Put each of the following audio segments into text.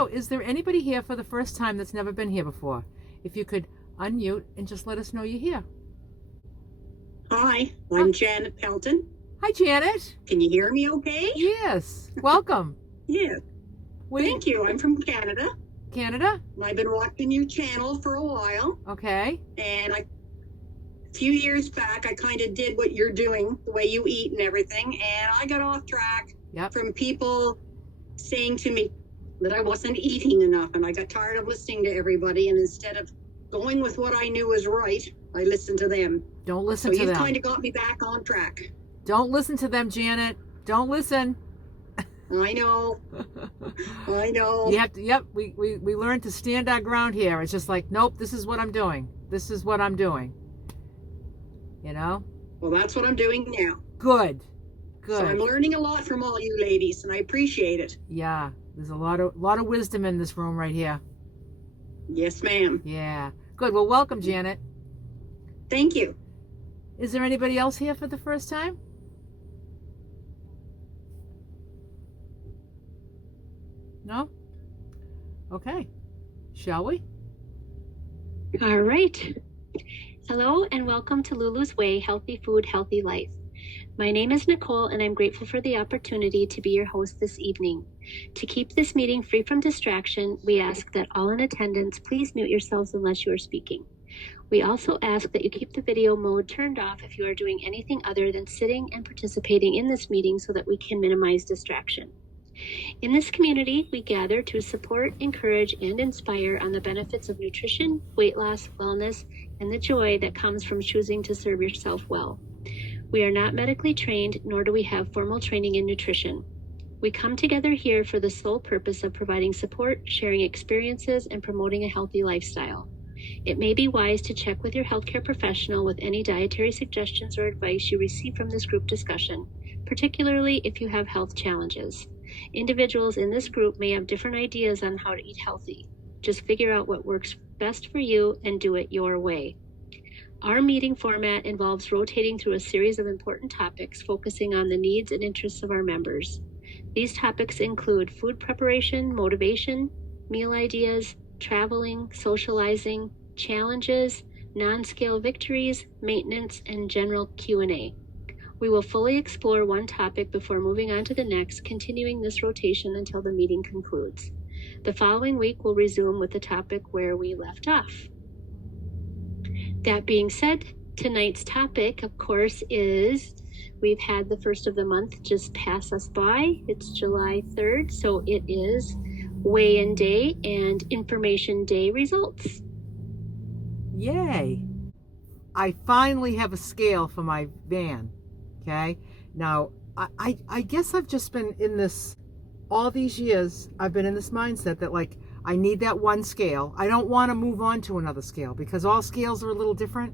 So, is there anybody here for the first time that's never been here before? If you could unmute and just let us know you're here. Hi, I'm Janet Pelton. Hi, Janet. Can you hear me okay? Yes. Welcome. Yeah. Thank you. I'm from Canada. Canada? I've been watching your channel for a while. Okay. And a few years back, I kind of did what you're doing, the way you eat and everything. And I got off track from people saying to me that I wasn't eating enough. And I got tired of listening to everybody. And instead of going with what I knew was right, I listened to them. Don't listen to them. So you kind of got me back on track. Don't listen to them, Janet. Don't listen. I know. I know. You have to, yep, we learned to stand our ground here. It's just like, nope, this is what I'm doing. This is what I'm doing. You know? Well, that's what I'm doing now. Good. Good. So I'm learning a lot from all you ladies, and I appreciate it. Yeah. There's a lot of wisdom in this room right here. Yes, ma'am. Yeah. Good. Well, welcome, Janet. Thank you. Is there anybody else here for the first time? No? Okay. Shall we? All right. Hello and welcome to Lulu's Way, Healthy Food, Healthy Life. My name is Nicole and I'm grateful for the opportunity to be your host this evening. To keep this meeting free from distraction, we ask that all in attendance please mute yourselves unless you are speaking. We also ask that you keep the video mode turned off if you are doing anything other than sitting and participating in this meeting so that we can minimize distraction. In this community, we gather to support, encourage, and inspire on the benefits of nutrition, weight loss, wellness, and the joy that comes from choosing to serve yourself well. We are not medically trained, nor do we have formal training in nutrition. We come together here for the sole purpose of providing support, sharing experiences, and promoting a healthy lifestyle. It may be wise to check with your healthcare professional with any dietary suggestions or advice you receive from this group discussion, particularly if you have health challenges. Individuals in this group may have different ideas on how to eat healthy. Just figure out what works best for you and do it your way. Our meeting format involves rotating through a series of important topics focusing on the needs and interests of our members. These topics include food preparation, motivation, meal ideas, traveling, socializing, challenges, non-scale victories, maintenance, and general Q&A. We will fully explore one topic before moving on to the next, continuing this rotation until the meeting concludes. The following week, we'll resume with the topic where we left off. That being said, tonight's topic, of course, is we've had the first of the month just pass us by. It's July 3rd, so it is weigh-in day and information day results. Yay! I finally have a scale for my van. Okay, now I guess I've just been in this all these years. I've been in this mindset that like I need that one scale. I don't want to move on to another scale because all scales are a little different,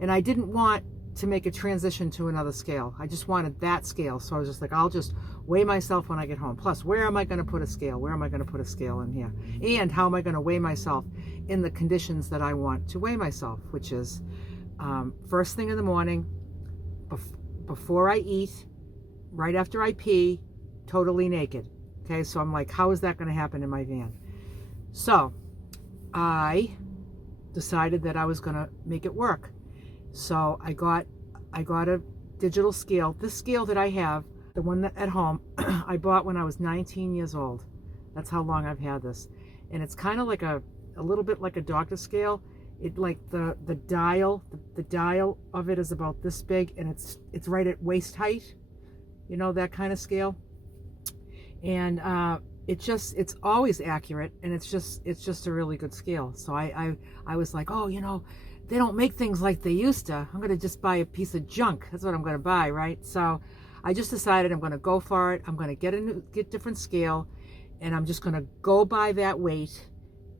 and I didn't want to make a transition to another scale. I just wanted that scale, so I was just like, I'll just weigh myself when I get home. Plus, where am I going to put a scale? Where am I going to put a scale in here? And how am I going to weigh myself in the conditions that I want to weigh myself, which is first thing in the morning, before I eat, right after I pee, totally naked. Okay, so I'm like, how is that going to happen in my van? So I decided that I was going to make it work. So I got a digital scale. This scale that I have, the one that at home, I bought when I was 19 years old. That's how long I've had this. And it's kind of like a little bit like a doctor scale. It like the dial of it is about this big, and it's right at waist height, you know, that kind of scale. And it's always accurate, and it's just a really good scale. So I was like, oh, you know, they don't make things like they used to. I'm gonna just buy a piece of junk. That's what I'm gonna buy, right? So I just decided I'm gonna go for it. I'm gonna get different scale, and I'm just gonna go by that weight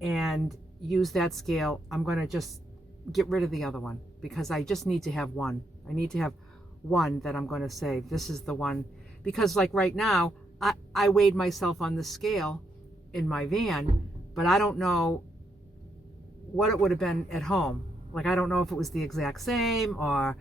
and use that scale. I'm going to just get rid of the other one because I just need to have one. I need to have one that I'm going to say, this is the one. Because like right now, I weighed myself on the scale in my van, but I don't know what it would have been at home. Like, I don't know if it was the exact same or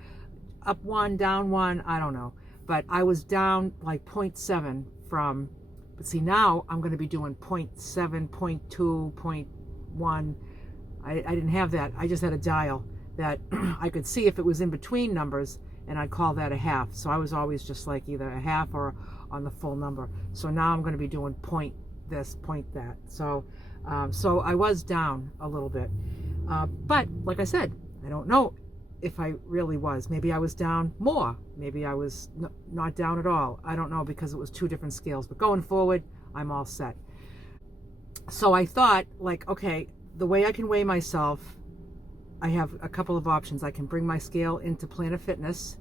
up one, down one, I don't know. But I was down like 0.7 from But see, now I'm going to be doing 0.7, 0.2, 0.1. I didn't have that. I just had a dial that I could see if it was in between numbers, and I'd call that a half. So I was always just like either a half or on the full number. So now I'm going to be doing point this, point that. So I was down a little bit. But like I said, I don't know if I really was. Maybe I was down more. Maybe I was not down at all. I don't know, because it was two different scales. But going forward, I'm all set. So I thought, like, okay, the way I can weigh myself, I have a couple of options. I can bring my scale into Planet Fitness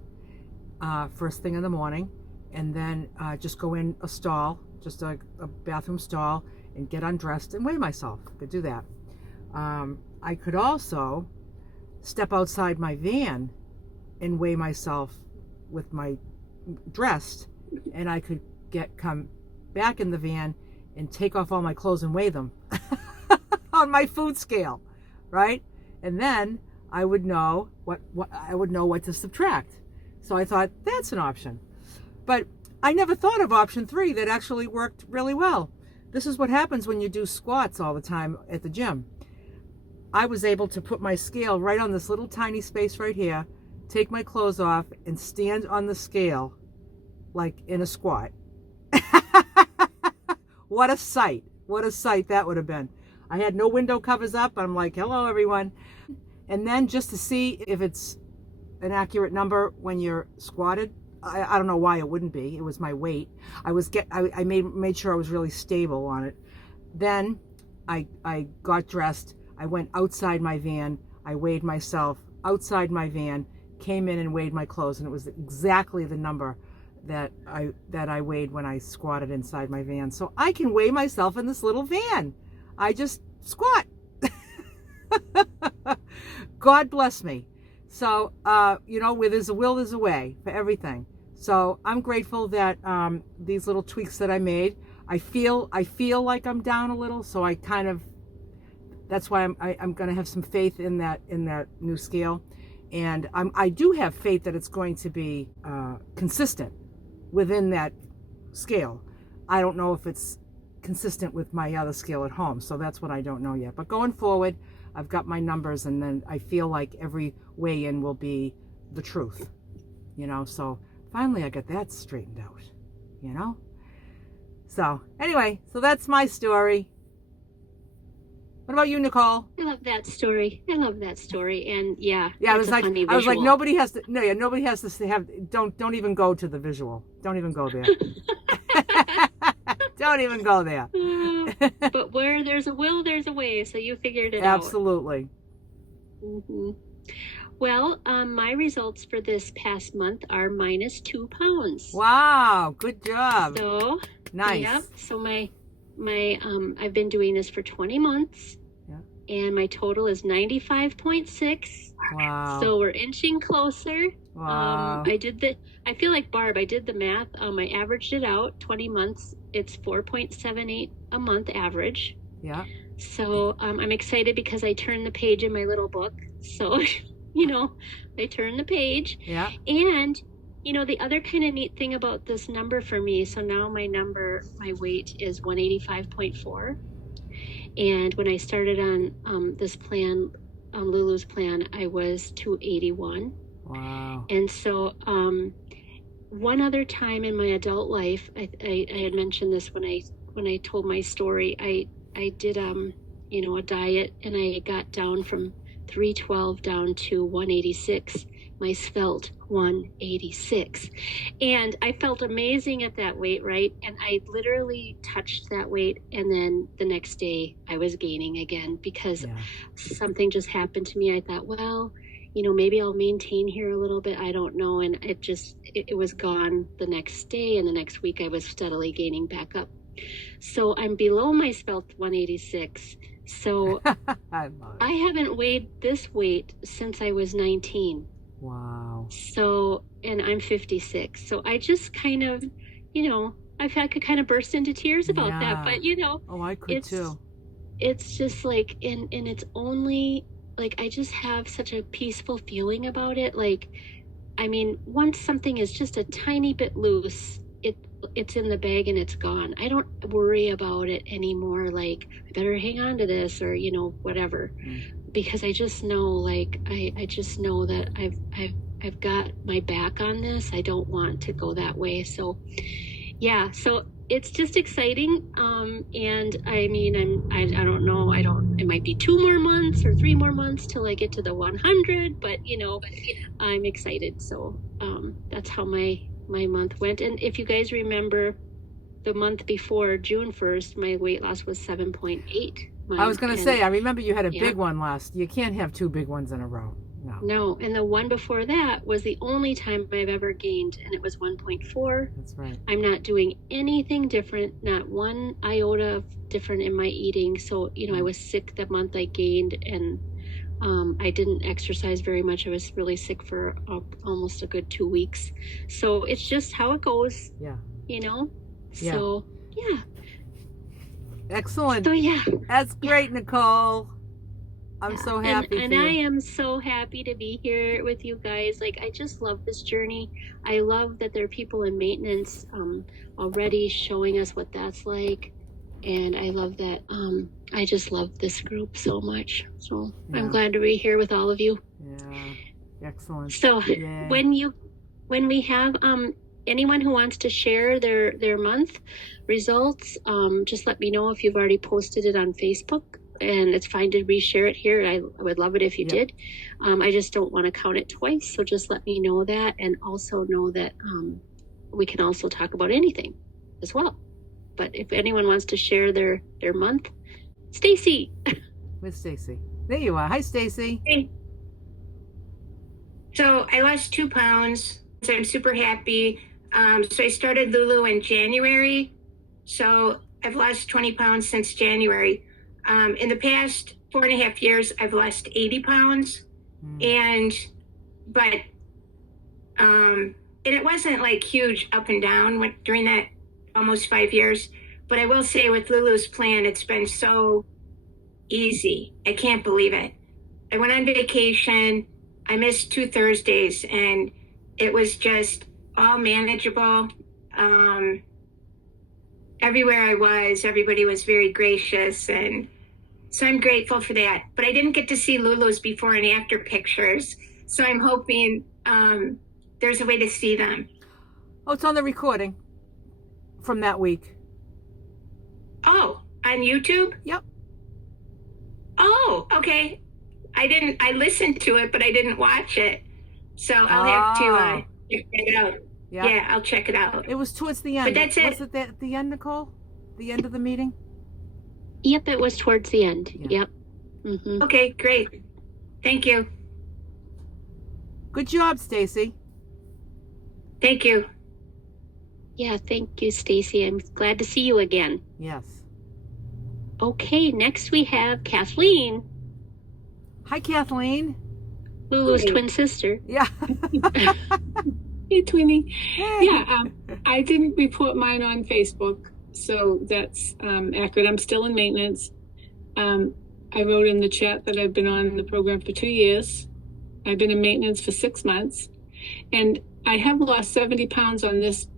first thing in the morning, and then just go in a stall, just a bathroom stall, and get undressed and weigh myself. I could do that. I could also step outside my van and weigh myself with my dressed, and I could come back in the van and take off all my clothes and weigh them on my food scale, right? And then I would know what to subtract. So I thought that's an option. But I never thought of option 3 that actually worked really well. This is what happens when you do squats all the time at the gym. I was able to put my scale right on this little tiny space right here, take my clothes off, and stand on the scale like in a squat. What a sight. What a sight that would have been. I had no window covers up. I'm like, hello, everyone. And then just to see if it's an accurate number when you're squatted. I don't know why it wouldn't be. It was my weight. I made sure I was really stable on it. Then I got dressed. I went outside my van. I weighed myself outside my van, came in and weighed my clothes, and it was exactly the number that I weighed when I squatted inside my van. So I can weigh myself in this little van. I just squat. God bless me. So, where there's a will, there's a way for everything. So I'm grateful that these little tweaks that I made, I feel like I'm down a little. So I kind of, that's why I'm going to have some faith in that new scale. And I do have faith that it's going to be consistent within that scale. I don't know if it's consistent with my other scale at home. So that's what I don't know yet. But going forward, I've got my numbers, and then I feel like every weigh-in will be the truth, so finally I got that straightened out, So anyway, so that's my story. What about you, Nicole? I love that story. And yeah, I was like, nobody has to have, don't even go to the visual. Don't even go there. Don't even go there. But where there's a will, there's a way. So you figured it Absolutely. out. Mm-hmm. Well, my results for this past month are -2 pounds. Wow, good job. So nice. Yep. So my I've been doing this for 20 months. Yeah. And my total is 95.6. Wow. So we're inching closer. Wow. I feel like Barb, I did the math. I averaged it out 20 months. It's 4.78 a month average. Yeah. So I'm excited because I turned the page in my little book. So, I turned the page. Yeah. And, the other kind of neat thing about this number for me, so now my weight is 185.4. And when I started on this plan, on Lulu's plan, I was 281. Wow. And so one other time in my adult life, I had mentioned this when I told my story, I did a diet, and I got down from 312 down to 186, my svelte 186. And I felt amazing at that weight, right? And I literally touched that weight, and then the next day I was gaining again because something just happened to me. I thought, well, maybe I'll maintain here a little bit. I don't know. And it was gone the next day, and the next week I was steadily gaining back up. So I'm below my svelte 186. So I haven't weighed this weight since I was 19. Wow. So, and I'm 56. So I just kind of, I could kind of burst into tears about that. But, oh, I could too. It's just like, and it's only like, I just have such a peaceful feeling about it. Like, I mean, once something is just a tiny bit loose, it's in the bag and it's gone. I don't worry about it anymore. Like, I better hang on to this, or, you know, whatever, because I just know, like, I just know that I've got my back on this. I don't want to go that way. So yeah, so it's just exciting. And I mean, I don't know, it might be 2 more months or 3 more months till I get to the 100, but you know, I'm excited. So that's how my month went. And if you guys remember, the month before, June 1st, my weight loss was 7.8. I was going to say, I remember you had a big one you can't have 2 big ones in a row. No, and the one before that was the only time I've ever gained, and it was 1.4. That's right. I'm not doing anything different, not one iota different in my eating. So, you know, I was sick the month I gained, and I didn't exercise very much. I was really sick for almost a good 2 weeks. So it's just how it goes. Yeah. You know? So, yeah. Excellent. So, yeah. That's great, Nicole. I'm so happy and I am so happy to be here with you guys. Like, I just love this journey. I love that there are people in maintenance already showing us what that's like. And I love that. I just love this group so much. So I'm glad to be here with all of you. Yeah. Excellent. So when we have anyone who wants to share their month results, just let me know if you've already posted it on Facebook. And it's fine to reshare it here. I would love it if you did. I just don't want to count it twice. So just let me know that, and also know that we can also talk about anything as well. But if anyone wants to share their month, Stacy. With Stacy. There you are. Hi, Stacy. Hey. So I lost 2 pounds. So I'm super happy. So I started Lulu in January. So I've lost 20 pounds since January. In the past 4.5 years, I've lost 80 pounds. And it wasn't like huge up and down during that almost 5 years. But I will say with Lulu's plan, it's been so easy. I can't believe it. I went on vacation. I missed 2 Thursdays, and it was just all manageable. Everywhere I was, everybody was very gracious, and so I'm grateful for that. But I didn't get to see Lulu's before and after pictures, so I'm hoping there's a way to see them. Oh, it's on the recording from that week. Oh, on YouTube? Yep. Oh, okay. I listened to it, but I didn't watch it. So I'll have to check it out. Yep. Yeah, I'll check it out. It was towards the end. But that's it. Was it at the end, Nicole? The end of the meeting? Yep, it was towards the end. Yeah. Yep. Mm-hmm. Okay, great. Thank you. Good job, Stacy. Thank you. Yeah, thank you, Stacy. I'm glad to see you again. Yes. Okay, next we have Kathleen. Hi, Kathleen. Lulu's twin sister. Yeah. Hey, Twinnie. Hey. Yeah, I didn't report mine on Facebook, so that's accurate. I'm still in maintenance. I wrote in the chat that I've been on the program for 2 years. I've been in maintenance for 6 months, and I have lost 70 pounds on this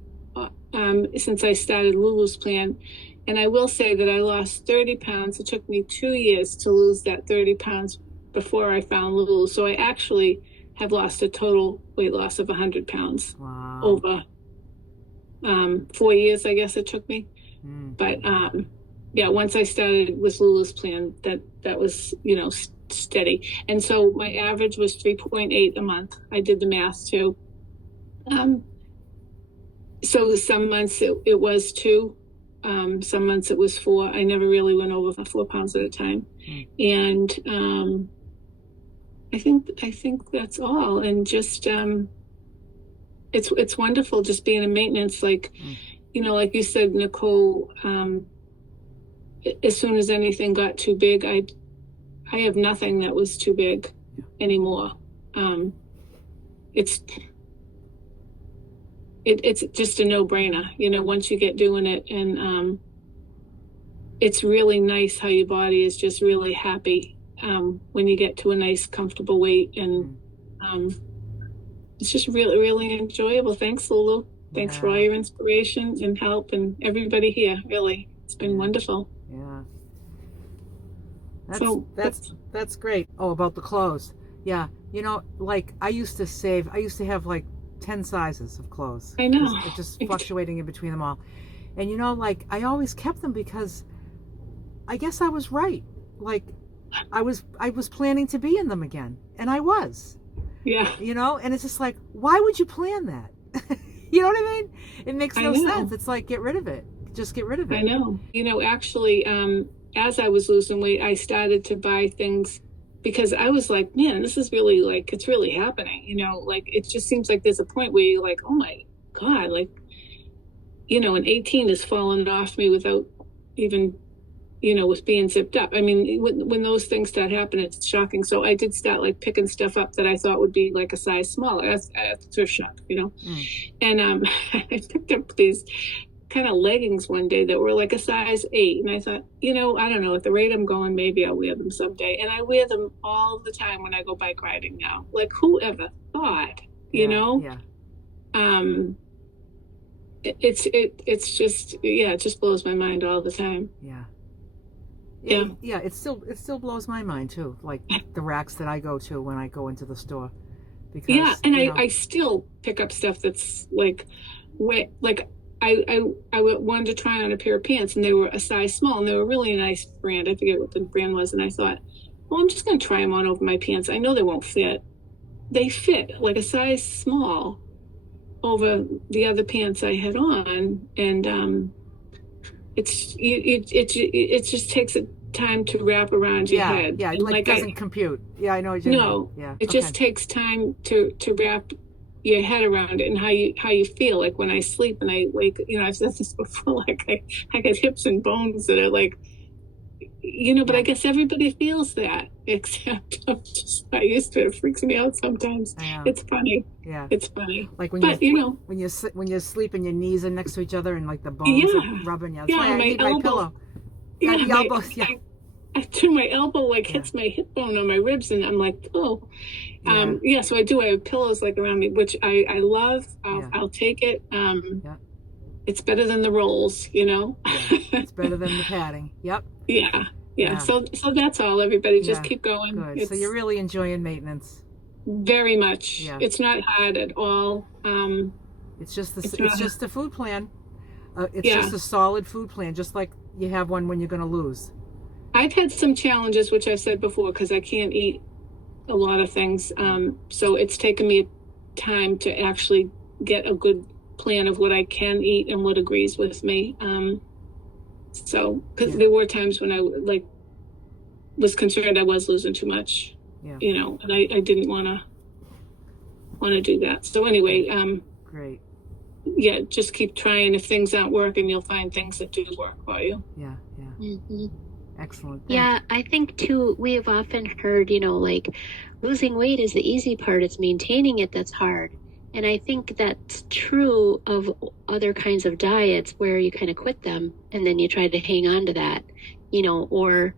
since I started Lulu's plan. And I will say that I lost 30 pounds. It took me 2 years to lose that 30 pounds before I found Lulu. So I actually have lost a total weight loss of 100 pounds over 4 years, I guess it took me. But yeah, once I started with Lulu's plan, that was, steady. And so my average was 3.8 a month. I did the math too. So some months it was 2. Some months it was 4. I never really went over 4 pounds at a time. And I think that's all. And just it's wonderful just being in maintenance. Like like you said, Nicole, as soon as anything got too big, I have nothing that was too big anymore. It's just a no-brainer, once you get doing it. And it's really nice how your body is just really happy when you get to a nice, comfortable weight. And it's just really, really enjoyable. Thanks, Lulu. Thanks for all your inspiration and help and everybody here. Really, it's been wonderful. Yeah. That's great. Oh, about the clothes. Yeah. You know, like I used to have like 10 sizes of clothes. I know. Just fluctuating in between them all. And you know, like I always kept them because I guess I was right. Like I was planning to be in them again, and I was. Yeah. You know, and it's just like, why would you plan that? You know what I mean? It makes no sense. It's like, get rid of it. Just get rid of it. I know. You know, actually, as I was losing weight, I started to buy things because I was like, man, this is really like, it's really happening. You know, like it just seems like there's a point where you're like, oh my God, like, you know, an 18 is falling off me without even, you know, with being zipped up. I mean, when those things start happening, it's shocking. So I did start like picking stuff up that I thought would be like a size smaller at the thrift shop, you know. And I picked up these kind of leggings one day that were like a size 8, and I thought, you know, I don't know, at the rate I'm going, maybe I'll wear them someday. And I wear them all the time when I go bike riding now. Like, whoever thought, you know? It's just, it just blows my mind all the time. It still blows my mind too, like the racks that I go to when I go into the store, because I still pick up stuff that's like I wanted to try on a pair of pants, and they were a size small, and they were really a nice brand. I forget what the brand was, and I thought, well, I'm just going to try them on over my pants. I know they won't fit. They fit like a size small over the other pants I had on, and it just takes a time to wrap around your head. Yeah, like doesn't compute. Yeah, I know what you mean. Yeah, it just takes time to wrap your head around it, and how you feel. Like when I sleep and I wake, you know, I've said this before, like I got hips and bones that are like, you know, but I guess everybody feels that, except I'm just not used to it. It freaks me out sometimes. It's funny. Yeah, it's funny. Like when when you sleep and your knees are next to each other and like the bones are rubbing you. That's why I need my pillow. The elbows. I turn my elbow like hits my hip bone on my ribs, and I'm like, oh. So I do. I have pillows like around me, which I love. I'll take it. It's better than the rolls, you know. It's better than the padding. Yep. Yeah. So that's all. Everybody, just keep going. Good. So you're really enjoying maintenance. Very much. Yeah. It's not hard at all. It's just the food plan. It's just a solid food plan, just like you have one when you're going to lose. I've had some challenges, which I've said before, because I can't eat a lot of things. So it's taken me time to actually get a good plan of what I can eat and what agrees with me. Because there were times when I was concerned I was losing too much, you know, and I didn't want to do that. So anyway, great. Yeah, just keep trying. If things aren't working, you'll find things that do work for you. Yeah. Mm-hmm. Excellent. I think too, we have often heard, you know, like losing weight is the easy part. It's maintaining it that's hard. And I think that's true of other kinds of diets where you kind of quit them and then you try to hang on to that, you know, or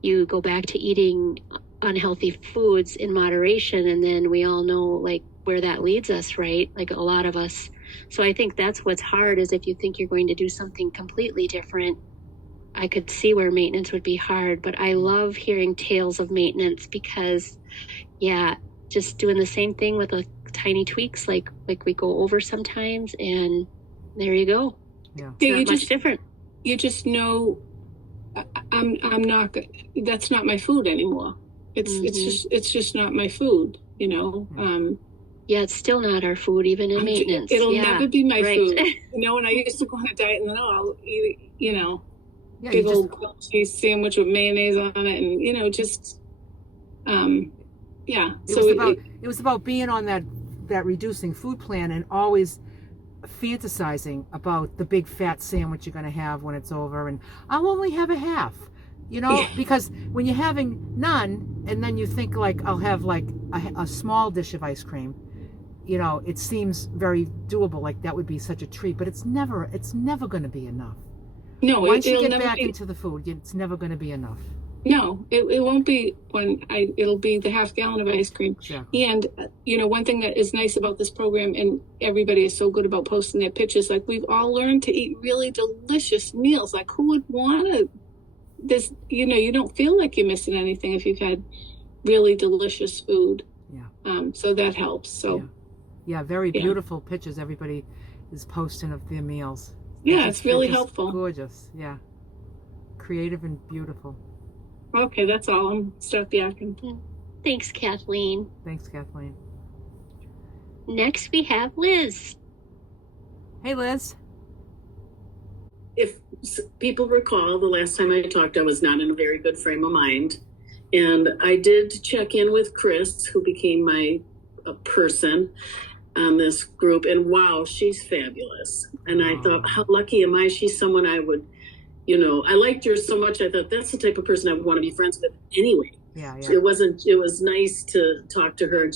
you go back to eating unhealthy foods in moderation. And then we all know like where that leads us, right? Like a lot of us. So I think that's what's hard, is if you think you're going to do something completely different. I could see where maintenance would be hard, but I love hearing tales of maintenance because, just doing the same thing with a tiny tweaks, like we go over sometimes, and there you go. Yeah, it's not much different. You just know, I'm not. That's not my food anymore. It's just not my food. You know. It's still not our food, even in maintenance. It'll never be my food. You know, and I used to go on a diet, and then I'll eat it. You know. Yeah, big old cheese sandwich with mayonnaise on it, and you know, just It was about being on that reducing food plan and always fantasizing about the big fat sandwich you're going to have when it's over, and I'll only have a half, you know, because when you're having none and then you think like I'll have like a small dish of ice cream, you know, it seems very doable, like that would be such a treat, but it's never going to be enough. No, once you get back into the food, it's never going to be enough. No, it won't be it'll be the half gallon of ice cream. Exactly. And, one thing that is nice about this program, and everybody is so good about posting their pictures, like we've all learned to eat really delicious meals. Like who would want to, you don't feel like you're missing anything if you've had really delicious food. Yeah. So that helps. So yeah, very beautiful pictures everybody is posting of their meals. Yeah, it's really helpful. Gorgeous. Yeah. Creative and beautiful. Okay, that's all. I'm stop yakking. Thanks, Kathleen. Thanks, Kathleen. Next, we have Liz. Hey, Liz. If people recall, the last time I talked, I was not in a very good frame of mind. And I did check in with Chris, who became my person on this group. And wow, she's fabulous. And I thought, how lucky am I? She's someone I would, I liked her so much. I thought that's the type of person I would want to be friends with anyway. Yeah. It was nice to talk to her. And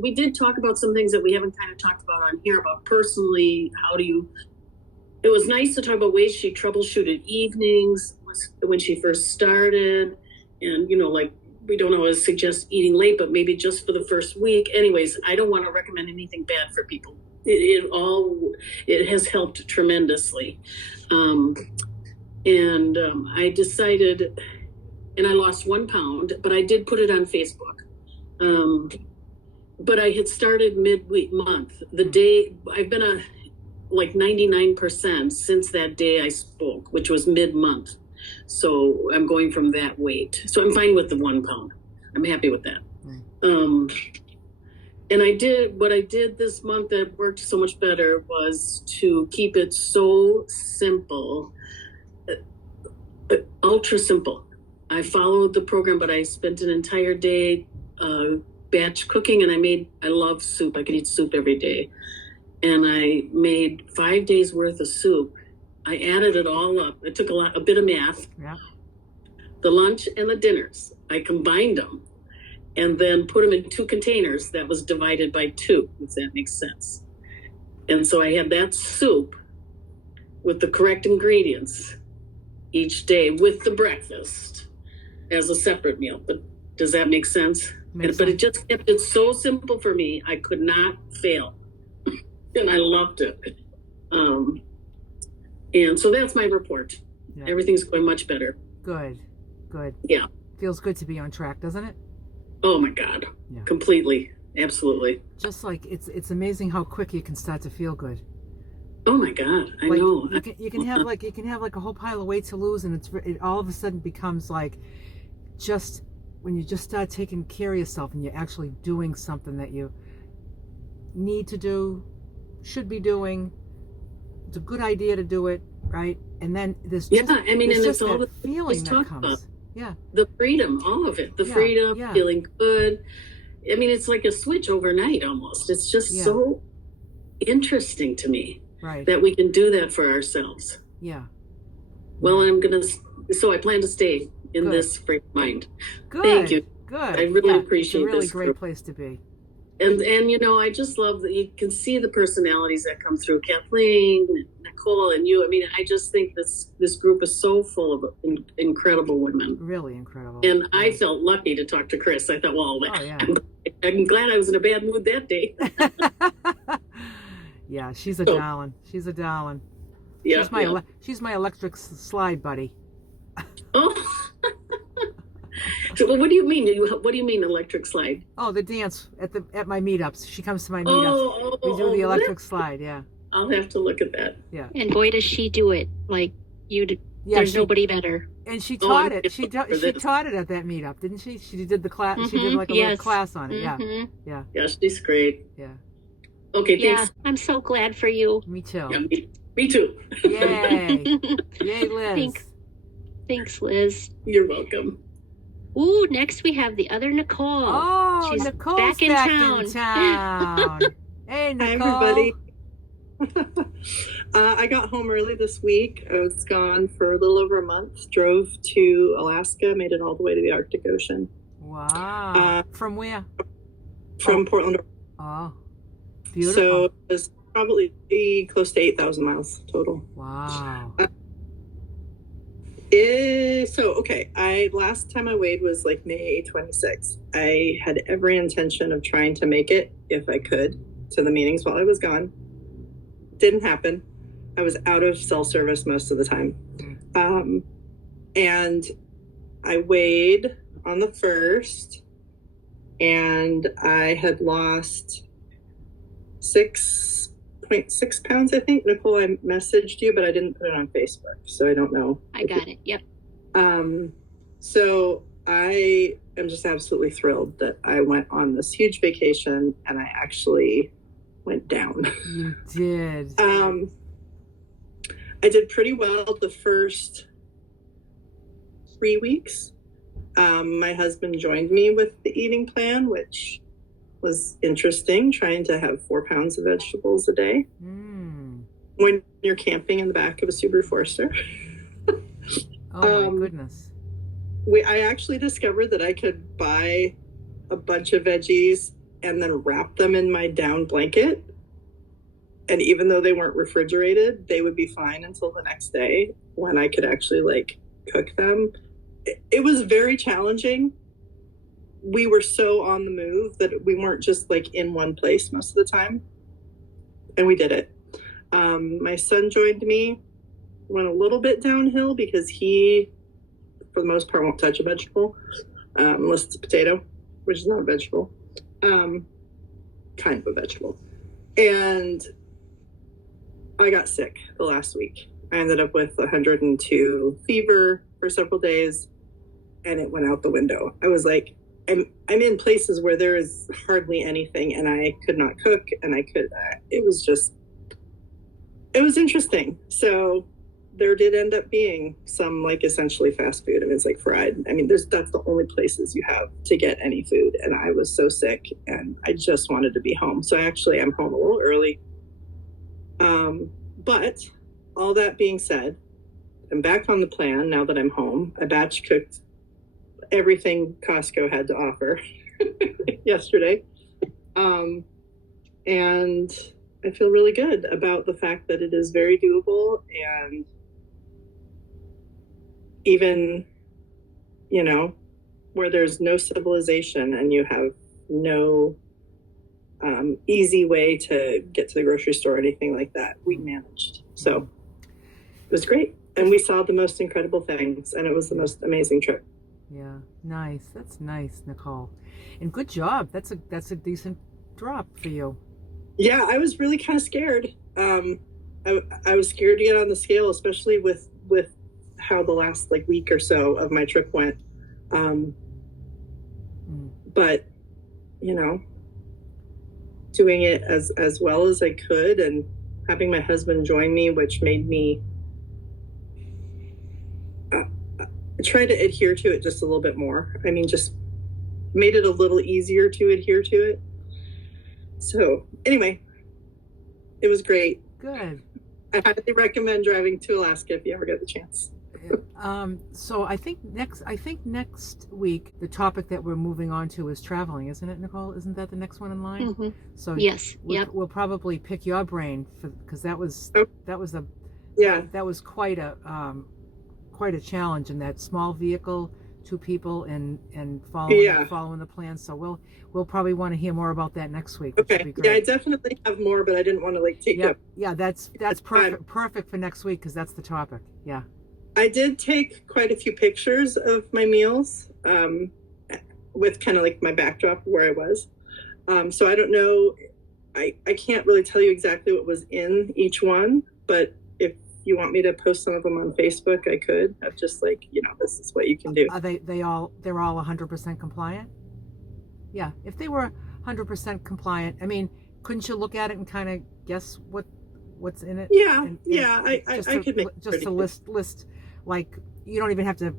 we did talk about some things that we haven't kind of talked about on here about personally, it was nice to talk about ways she troubleshooted evenings when she first started. And, we don't always suggest eating late, but maybe just for the first week. Anyways, I don't want to recommend anything bad for people. It has helped tremendously. I decided, and I lost 1 pound, but I did put it on Facebook. But I had started midweek month. The day I've been like 99% since that day I spoke, which was mid-month. So I'm going from that weight. So I'm fine with the 1 pound. I'm happy with that. And what I did this month that worked so much better was to keep it so simple, ultra simple. I followed the program, but I spent an entire day batch cooking, and I love soup. I could eat soup every day. And I made 5 days worth of soup. I added it all up. It took a bit of math. Yeah. The lunch and the dinners, I combined them and then put them in 2 containers that was divided by 2, if that makes sense. And so I had that soup with the correct ingredients each day with the breakfast as a separate meal. But does that make sense? But it just kept it so simple for me. I could not fail. And I loved it. And so that's my report. Yeah. Everything's going much better. Good. Yeah. Feels good to be on track, doesn't it? Oh my God. Yeah. Completely. Absolutely. Just like it's amazing how quick you can start to feel good. Oh my God. I know. You can have like a whole pile of weight to lose, and it all of a sudden becomes like just when you just start taking care of yourself and you're actually doing something that you need to do, should be doing. It's a good idea to do it, right? And then there's just, and it's all the feeling that comes. About. Yeah. The freedom, all of it. The freedom, feeling good. It's like a switch overnight almost. It's just so interesting to me that we can do that for ourselves. Yeah. Well, so I plan to stay in this frame of mind. Good. Thank you. Good. I really appreciate this. It's a really great group. place to be. And I just love that you can see the personalities that come through. Kathleen, Nicole, and you. I just think this group is so full of incredible women. Really incredible. And I felt lucky to talk to Chris. I thought, well, I'm glad I was in a bad mood that day. Yeah, she's a darling. She's a darling. Yeah, she's my electric slide buddy. Oh. So what do you mean? What do you mean electric slide? Oh, the dance at my meetups. She comes to my meetups. We do the electric slide. Yeah. I'll have to look at that. Yeah. And boy, does she do it like you. There's nobody better. And she taught it. She taught it at that meetup, didn't she? She did the class. Mm-hmm. She did like a little class on it. Mm-hmm. Yeah. Yeah, she's great. Yeah. Okay. Thanks. Yeah, I'm so glad for you. Me too. Yeah, me too. Yay! Yay, Liz. Thanks, Liz. You're welcome. Ooh, next we have the other Nicole. Oh, she's Nicole's back in town. Hey, Nicole. Hi, everybody. I got home early this week. I was gone for a little over a month. Drove to Alaska, made it all the way to the Arctic Ocean. Wow. From where? From Portland. Oh, beautiful. So it was probably close to 8,000 miles total. Wow. Last time I weighed was like May 26th. I had every intention of trying to make it, if I could, to the meetings while I was gone. Didn't happen. I was out of cell service most of the time. And I weighed on the 1st, and I had lost 6.6 pounds, I think. Nicole, I messaged you, but I didn't put it on Facebook, so I don't know. I got it. Yep. So I am just absolutely thrilled that I went on this huge vacation and I actually went down. You did. I did pretty well the first 3 weeks. My husband joined me with the eating plan, which was interesting, trying to have 4 pounds of vegetables a day when you're camping in the back of a Subaru Forester. Oh my goodness. I actually discovered that I could buy a bunch of veggies and then wrap them in my down blanket. And even though they weren't refrigerated, they would be fine until the next day when I could actually like cook them. It was very challenging. We were so on the move that we weren't just like in one place most of the time. And we did it. My son joined me, went a little bit downhill because he, for the most part, won't touch a vegetable unless it's a potato, which is not a vegetable, kind of a vegetable. And I got sick the last week. I ended up with 102 fever for several days, and it went out the window. I was like, I'm in places where there is hardly anything, and I could not cook, and it was interesting. So there did end up being some like essentially fast food. I mean, it's like fried. I mean, that's the only places you have to get any food. And I was so sick and I just wanted to be home. So actually I'm home a little early. But all that being said, I'm back on the plan now that I'm home. I batch cooked everything Costco had to offer yesterday. And I feel really good about the fact that it is very doable, and even, where there's no civilization and you have no easy way to get to the grocery store or anything like that, we managed. So it was great. And we saw the most incredible things, and it was the most amazing trip. Yeah, nice. That's nice, Nicole. And good job. That's a decent drop for you. Yeah, I was really kind of scared. I was scared to get on the scale, especially with how the last like week or so of my trip went. But doing it as well as I could, and having my husband join me, which made me try to adhere to it just a little bit more. I mean, just made it a little easier to adhere to it. So anyway, it was great. Good. I highly recommend driving to Alaska if you ever get the chance. So I think next week the topic that we're moving on to is traveling, isn't it, Nicole? Isn't that the next one in line? Mm-hmm. So yes, we'll probably pick your brain because that was quite a challenge in that small vehicle, 2 people and following the plan. So we'll probably want to hear more about that next week. Okay. Yeah, I definitely have more, but I didn't want to take up. Yeah, that's perfect for next week because that's the topic. Yeah. I did take quite a few pictures of my meals with kind of like my backdrop of where I was. So I don't know. I can't really tell you exactly what was in each one, but if you want me to post some of them on Facebook, I could. I've just like, this is what you can do. Are they're all 100% compliant? Yeah. If they were 100% compliant, I mean, couldn't you look at it and kind of guess what's in it? Yeah. I could make just a list. Like, you don't even have to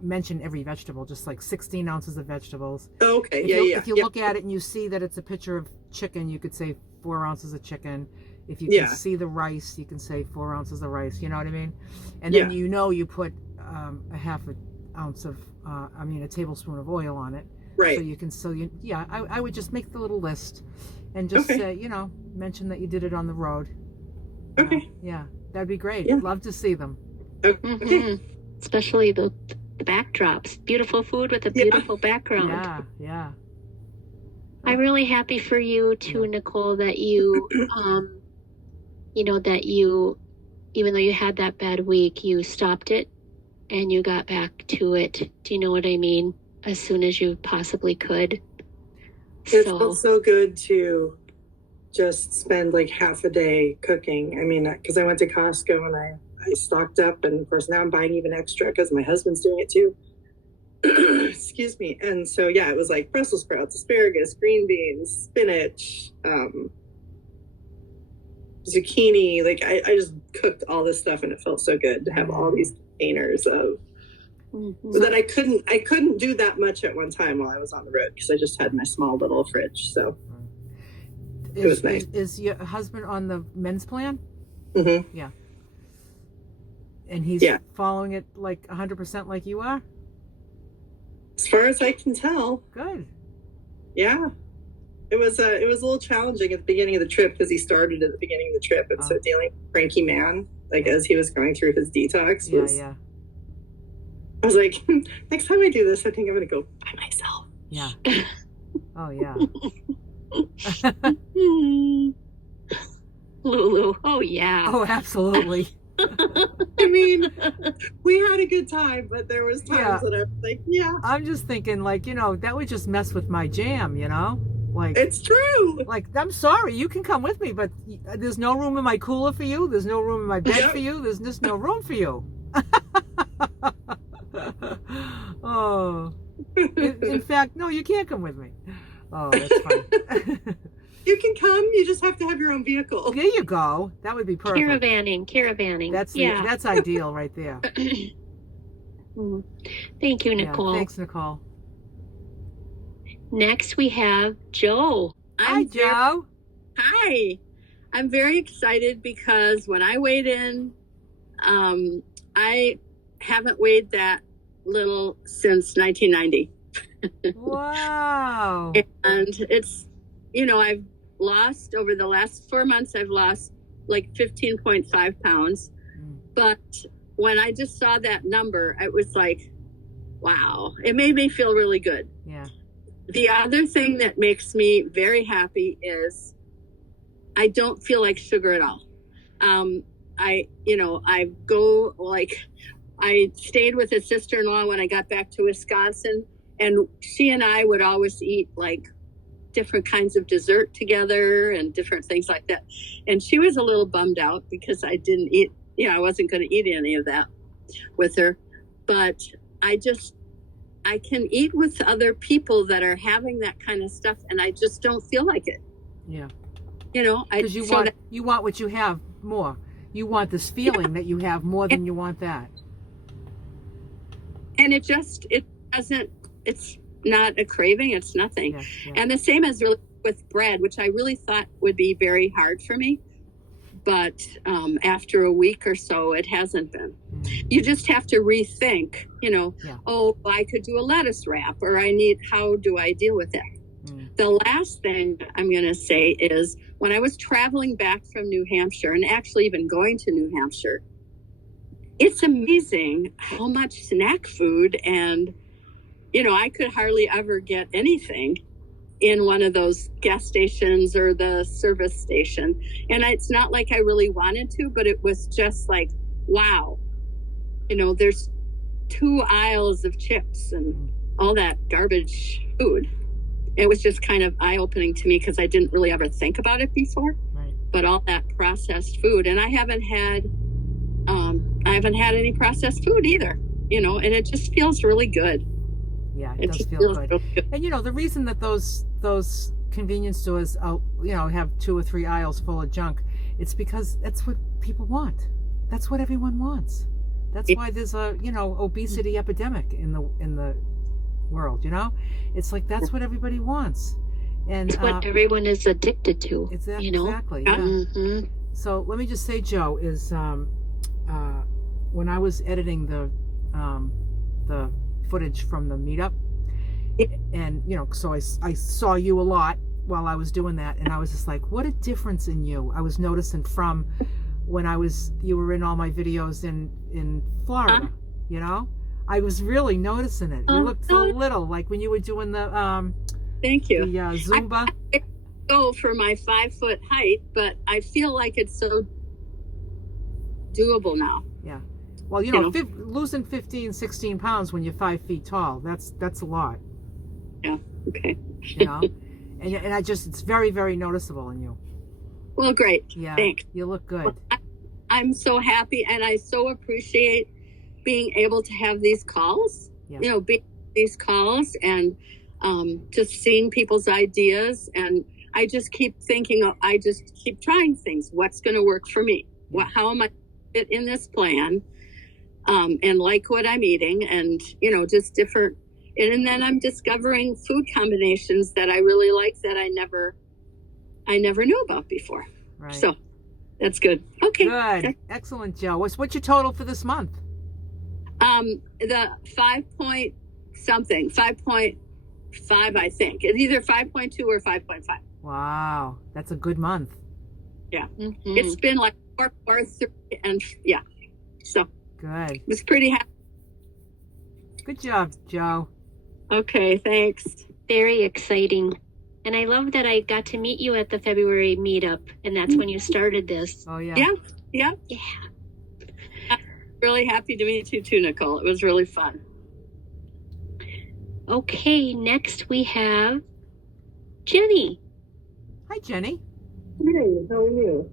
mention every vegetable, just like 16 ounces of vegetables. Oh, okay. If you look at it and you see that it's a picture of chicken, you could say 4 ounces of chicken. If you can see the rice, you can say 4 ounces of rice. You know what I mean? And then you put a half an ounce of, a tablespoon of oil on it. Right. So I would just make the little list and just say, mention that you did it on the road. Okay. Yeah, that'd be great. Yeah. Love to see them. Okay. especially the backdrops. Beautiful food with a beautiful background. Yeah, yeah. I'm really happy for you too, Nicole, that you, that you, even though you had that bad week, you stopped it and you got back to it. Do you know what I mean? As soon as you possibly could. It felt so good to just spend like half a day cooking. I mean, because I went to Costco and I stocked up, and of course now I'm buying even extra because my husband's doing it too. Excuse me. And so yeah, it was like Brussels sprouts, asparagus, green beans, spinach, zucchini. Like I just cooked all this stuff, and it felt so good to have all these containers of. So that I couldn't do that much at one time while I was on the road because I just had my small little fridge. So it was nice. Is your husband on the men's plan? Mm-hmm. Yeah. And he's following it like 100% like you are? As far as I can tell. Good. Yeah. It was a little challenging at the beginning of the trip because he started at the beginning of the trip, and so dealing with Frankie Man, like as he was going through his detox was I was like, next time I do this, I think I'm going to go by myself. Yeah. Oh, yeah. Lulu. Oh, yeah. Oh, absolutely. I mean, we had a good time, but there was times that I was like, I'm just thinking, like, that would just mess with my jam, Like, it's true. Like, I'm sorry, you can come with me, but there's no room in my cooler for you. There's no room in my bed for you. There's just no room for you. Oh, in fact, no, you can't come with me. Oh, that's funny. You can come. You just have to have your own vehicle. There you go. That would be perfect. Caravanning. That's ideal right there. Thank you, Nicole. Thanks, Nicole. Next, we have Joe. Hi, Joe. Hi. I'm very excited because when I weighed in, I haven't weighed that little since 1990. Wow. And it's, I've lost over the last 4 months, I've lost like 15.5 pounds. But when I just saw that number, it was like, wow, it made me feel really good. Yeah. The other thing that makes me very happy is I don't feel like sugar at all. I stayed with a sister-in-law when I got back to Wisconsin, and she and I would always eat like different kinds of dessert together and different things like that. And she was a little bummed out because I didn't eat, I wasn't going to eat any of that with her. But I can eat with other people that are having that kind of stuff, and I just don't feel like it. Yeah. Because you want what you have more. You want this feeling that you have more than you want that. And it's not a craving, it's nothing. Yeah. And the same as really with bread, which I really thought would be very hard for me. But after a week or so, it hasn't been. You just have to rethink, I could do a lettuce wrap, or how do I deal with that? The last thing I'm going to say is when I was traveling back from New Hampshire, and actually even going to New Hampshire, it's amazing how much snack food and, I could hardly ever get anything in one of those gas stations or the service station. And it's not like I really wanted to, but it was just like, wow, there's 2 aisles of chips and all that garbage food. It was just kind of eye-opening to me because I didn't really ever think about it before. Right. But all that processed food, and I haven't had any processed food either, and it just feels really good. Yeah, it does feel good. Really good. And the reason that those convenience stores, have 2 or 3 aisles full of junk, it's because that's what people want. That's what everyone wants. That's why there's a obesity epidemic in the world. It's like that's what everybody wants, and it's what everyone is addicted to. Exactly. Yeah. Mm-hmm. So let me just say, Joe, is when I was editing the footage from the meetup, and so I saw you a lot while I was doing that, and I was just like, what a difference in you I was noticing from when you were in all my videos in Florida. You know, I was really noticing it. You looked so little, like when you were doing the thank you. The Zumba. I go for my 5-foot height, but I feel like it's so doable now. Yeah. Well, you know, losing 15, 16 pounds when you're 5 feet tall, that's a lot. Yeah. Okay. You know, and I just, it's very, very noticeable in you. Well, great. Yeah. Thanks. You look good. Well, I'm so happy, and I so appreciate being able to have these calls. Yeah. You know, these calls and just seeing people's ideas, and I just keep thinking, I just keep trying things. What's going to work for me? How am I fit in this plan? And like what I'm eating, and you know, just different. And then I'm discovering food combinations that I really like that I never knew about before. Right. So that's good. Okay. Good. Excellent, Joe. What's your total for this month? The 5.5, I think. It's either 5.2 or 5.5. Wow. That's a good month. Yeah. Mm-hmm. It's been like 4, 3, and yeah. So good. It's pretty happy. Good job, Joe. Okay, thanks. Very exciting. And I love that I got to meet you at the February meetup, and that's when you started this. Oh, yeah. Yeah. I'm really happy to meet you too, Nicole. It was really fun. Okay, next we have Jenny. Hi, Jenny. Hey, how are you?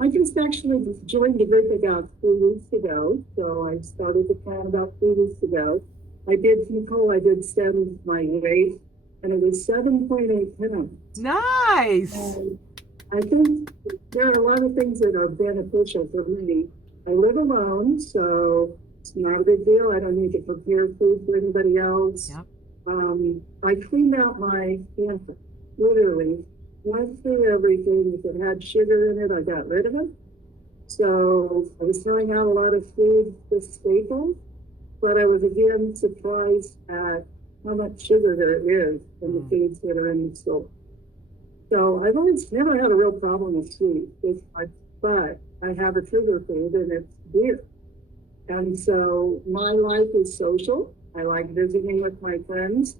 I just actually joined the group about 3 weeks ago, so I started the plan about 3 weeks ago. I did stem my weight, and it was 7.8 pounds. Nice. And I think there are a lot of things that are beneficial for me. I live alone, so it's not a big deal. I don't need to prepare food for anybody else. Yep. I cleaned out my pantry, literally. Went through everything. If it had sugar in it, I got rid of it. So I was throwing out a lot of food, just staples, but I was again surprised at how much sugar there is in the foods that are in the store. So I've always never had a real problem with sweets, but I have a trigger food, and it's beer. And so my life is social. I like visiting with my friends.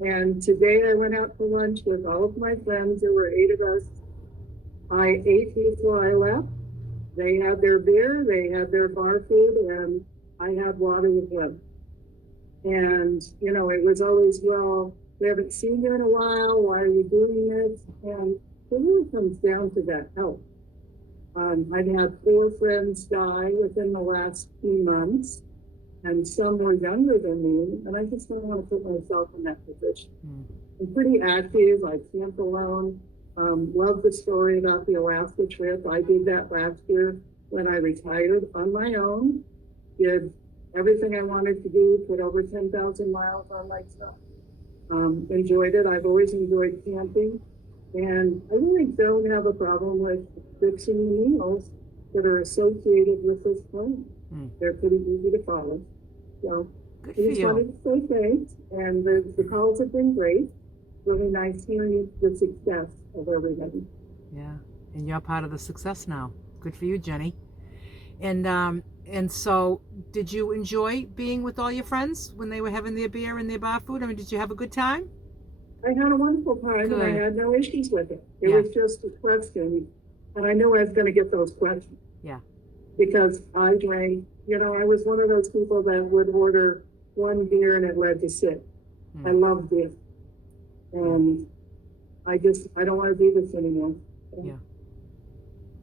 And today I went out for lunch with all of my friends. There were 8 of us. I ate before I left. They had their beer, they had their bar food, and I had water with them. And, you know, it was always, well, we haven't seen you in a while. Why are you doing this? And it really comes down to that health. I've had 4 friends die within the last few months. And some were younger than me, and I just don't want to put myself in that position. I'm pretty active. I camp alone. Love the story about the Alaska trip. I did that last year when I retired on my own. Did everything I wanted to do, put over 10,000 miles on myself. Enjoyed it. I've always enjoyed camping. And I really don't have a problem with fixing the meals that are associated with this plan. They're pretty easy to follow. So I just wanted to say thanks. And the calls have been great. Really nice hearing the success of everybody. Yeah, and you're part of the success now. Good for you, Jenny. And so, did you enjoy being with all your friends when they were having their beer and their bar food? I mean, did you have a good time? I had a wonderful time. Good. And I had no issues with it. It was just a question. And I knew I was going to get those questions. Yeah. Because I drank, you know, I was one of those people that would order 1 beer and it led to 6. I love beer. And I don't want to do this anymore. Yeah.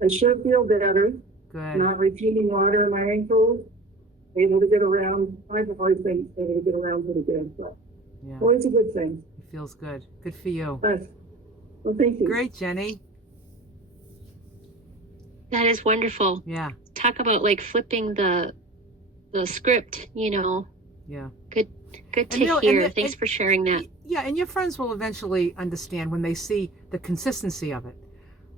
I should feel better. Good. Not retaining water in my ankles. Able to get around. I've always been able to get around pretty good, but always a good thing. It feels good. Good for you. Well, thank you. Great, Jenny. That is wonderful. Yeah. Talk about like flipping the script, you know. Yeah. Good to hear. Thanks for sharing that. Yeah, and your friends will eventually understand when they see the consistency of it.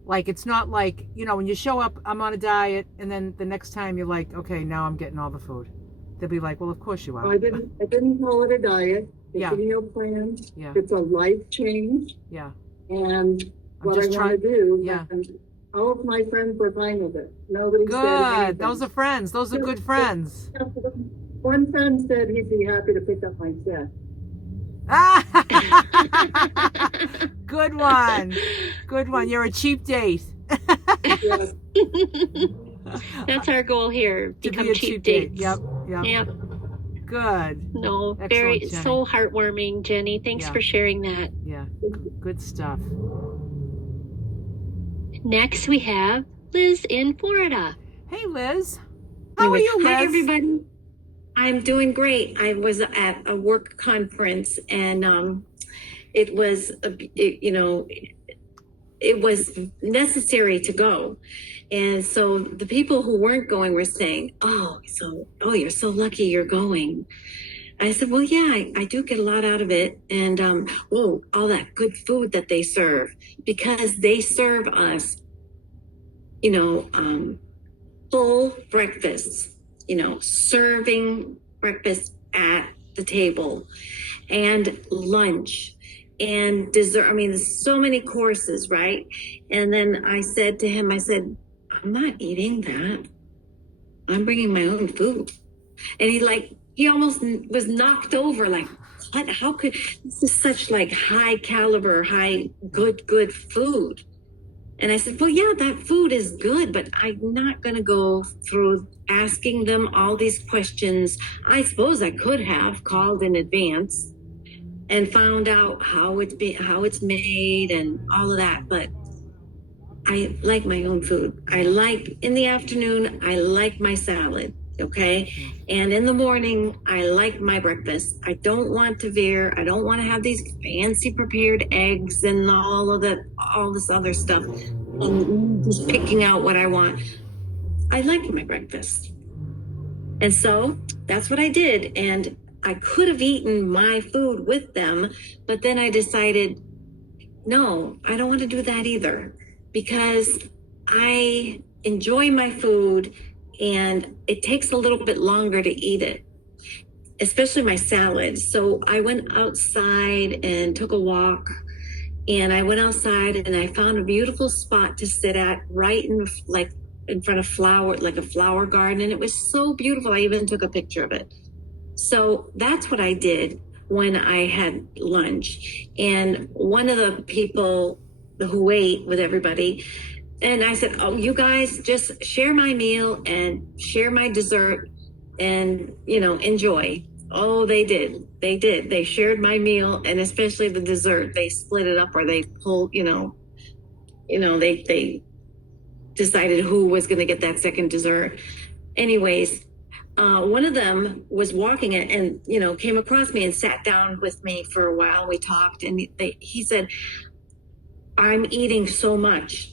Like, it's not like, you know, when you show up, I'm on a diet, and then the next time you're like, okay, now I'm getting all the food. They'll be like, well, of course you are. I didn't call it a diet. It's a meal plan. Yeah. It's a life change. Yeah. And what I want to do. Yeah. And all of my friends were fine with it. Nobody said anything. Those are friends. Those are good friends. One friend said he'd be happy to pick up my check. Good one. Good one. You're a cheap date. Yeah. That's our goal here. To Become be a cheap date. dates. Yep. Good. No, Excellent, very Jenny. so heartwarming, Jenny. Thanks Yeah. for sharing that. Yeah. Good stuff. Next, we have Liz in Florida. Hey, Liz. How are you, Liz? Hi, everybody. I'm doing great. I was at a work conference, and it was, it was necessary to go. And so the people who weren't going were saying, oh, you're so lucky you're going. I said, well, yeah, I do get a lot out of it. And, all that good food that they serve, because they serve us, full breakfasts, serving breakfast at the table and lunch and dessert. I mean, there's so many courses, right? And then I said to him, I'm not eating that. I'm bringing my own food. And he almost was knocked over, like, what? How could, this is such like high caliber, good food. And I said, well, yeah, that food is good, but I'm not going to go through asking them all these questions. I suppose I could have called in advance and found out how it's made and all of that. But I like my own food. In the afternoon, I like my salad. Okay. And in the morning, I like my breakfast. I don't want to veer. I don't want to have these fancy prepared eggs and all this other stuff and just picking out what I want. I like my breakfast. And so that's what I did. And I could have eaten my food with them, but then I decided, no, I don't want to do that either, because I enjoy my food and it takes a little bit longer to eat it, especially my salad. So I went outside and took a walk, and I went outside and I found a beautiful spot to sit at right in front of a flower garden. And it was so beautiful. I even took a picture of it. So that's what I did when I had lunch. And one of the people who ate with everybody, and I said, oh, you guys just share my meal and share my dessert and, enjoy. Oh, they did. They did. They shared my meal, and especially the dessert. They split it up, or they pulled, they decided who was going to get that second dessert. Anyways, one of them was walking it and, came across me and sat down with me for a while. We talked, and he said, I'm eating so much.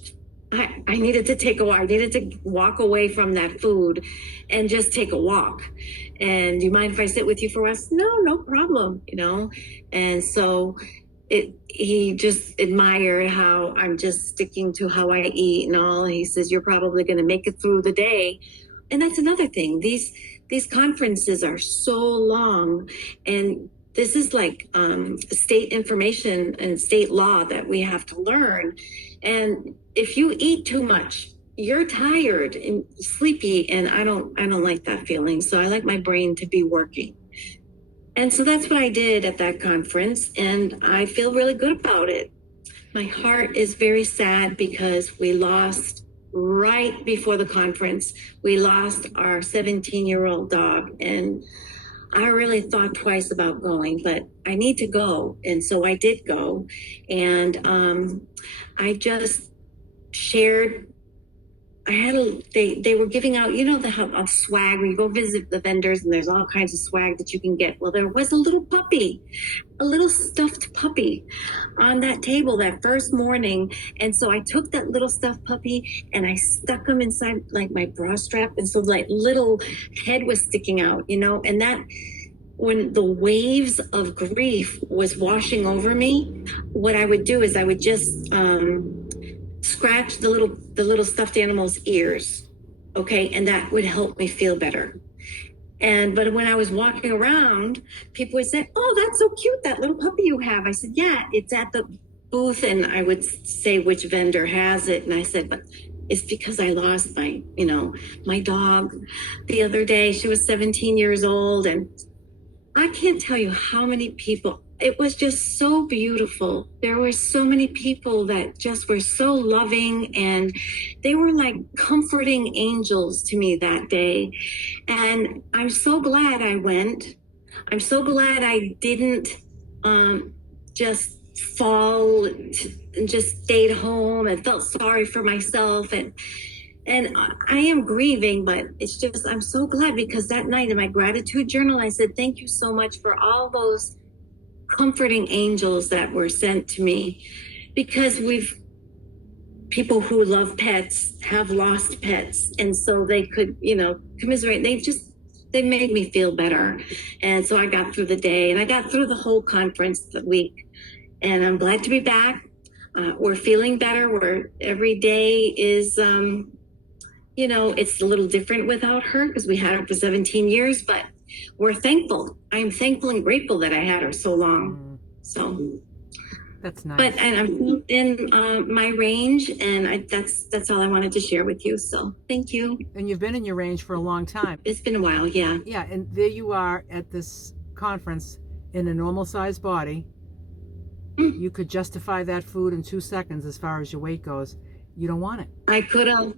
I needed to take a walk. I needed to walk away from that food and just take a walk. And do you mind if I sit with you for a while? No problem, And so he just admired how I'm just sticking to how I eat and all. And he says, you're probably going to make it through the day. And that's another thing. These conferences are so long, and this is like state information and state law that we have to learn. And if you eat too much, you're tired and sleepy, and I don't like that feeling. So I like my brain to be working. And so that's what I did at that conference, and I feel really good about it. My heart is very sad because we lost, right before the conference, we lost our 17-year-old dog, and I really thought twice about going, but I need to go. And so I did go, and I just shared. They were giving out, the swag, where you go visit the vendors and there's all kinds of swag that you can get. Well, there was a little puppy, a little stuffed puppy on that table that first morning. And so I took that little stuffed puppy and I stuck him inside like my bra strap. And so like little head was sticking out, and that, when the waves of grief was washing over me, what I would do is I would just, scratch the little stuffed animal's ears, okay, and that would help me feel better. But when I was walking around, people would say, "Oh, that's so cute, that little puppy you have." I said, "Yeah, it's at the booth," and I would say which vendor has it, and I said, "But it's because I lost my dog the other day. She was 17 years old, and I can't tell you how many people, it was just so beautiful. There were so many people that just were so loving, and they were like comforting angels to me that day. And I'm so glad I went. I'm so glad I didn't just fall and just stayed home and felt sorry for myself. And I am grieving, but it's just, I'm so glad, because that night in my gratitude journal, I said, thank you so much for all those comforting angels that were sent to me, because people who love pets have lost pets. And so they could, commiserate. They made me feel better. And so I got through the day, and I got through the whole conference the week, and I'm glad to be back. We're feeling better. Every day is, it's a little different without her, because we had her for 17 years, but we're thankful. I'm thankful and grateful that I had her so long. So that's nice. But and I'm in my range, and that's all I wanted to share with you. So thank you. And you've been in your range for a long time. It's been a while, yeah. Yeah, and there you are at this conference in a normal sized body. You could justify that food in 2 seconds as far as your weight goes. You don't want it. I could have.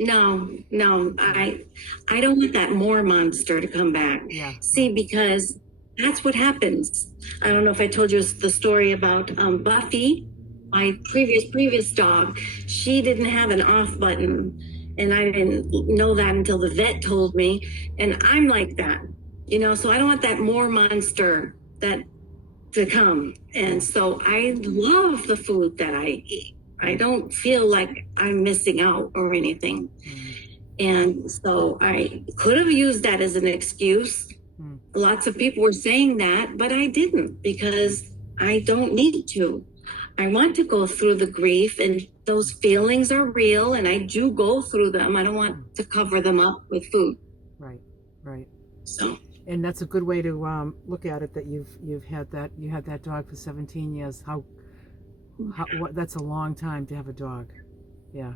No, I don't want that more monster to come back. Yeah. See, because that's what happens. I don't know if I told you the story about Buffy, my previous dog. She didn't have an off button, and I didn't know that until the vet told me. And I'm like that, so I don't want that more monster to come. And so I love the food that I eat. I don't feel like I'm missing out or anything. And so I could have used that as an excuse. Lots of people were saying that, but I didn't, because I don't need to. I want to go through the grief, and those feelings are real, and I do go through them. I don't want to cover them up with food. Right. So. And that's a good way to look at it, that you had that dog for 17 years. That's a long time to have a dog. Yeah.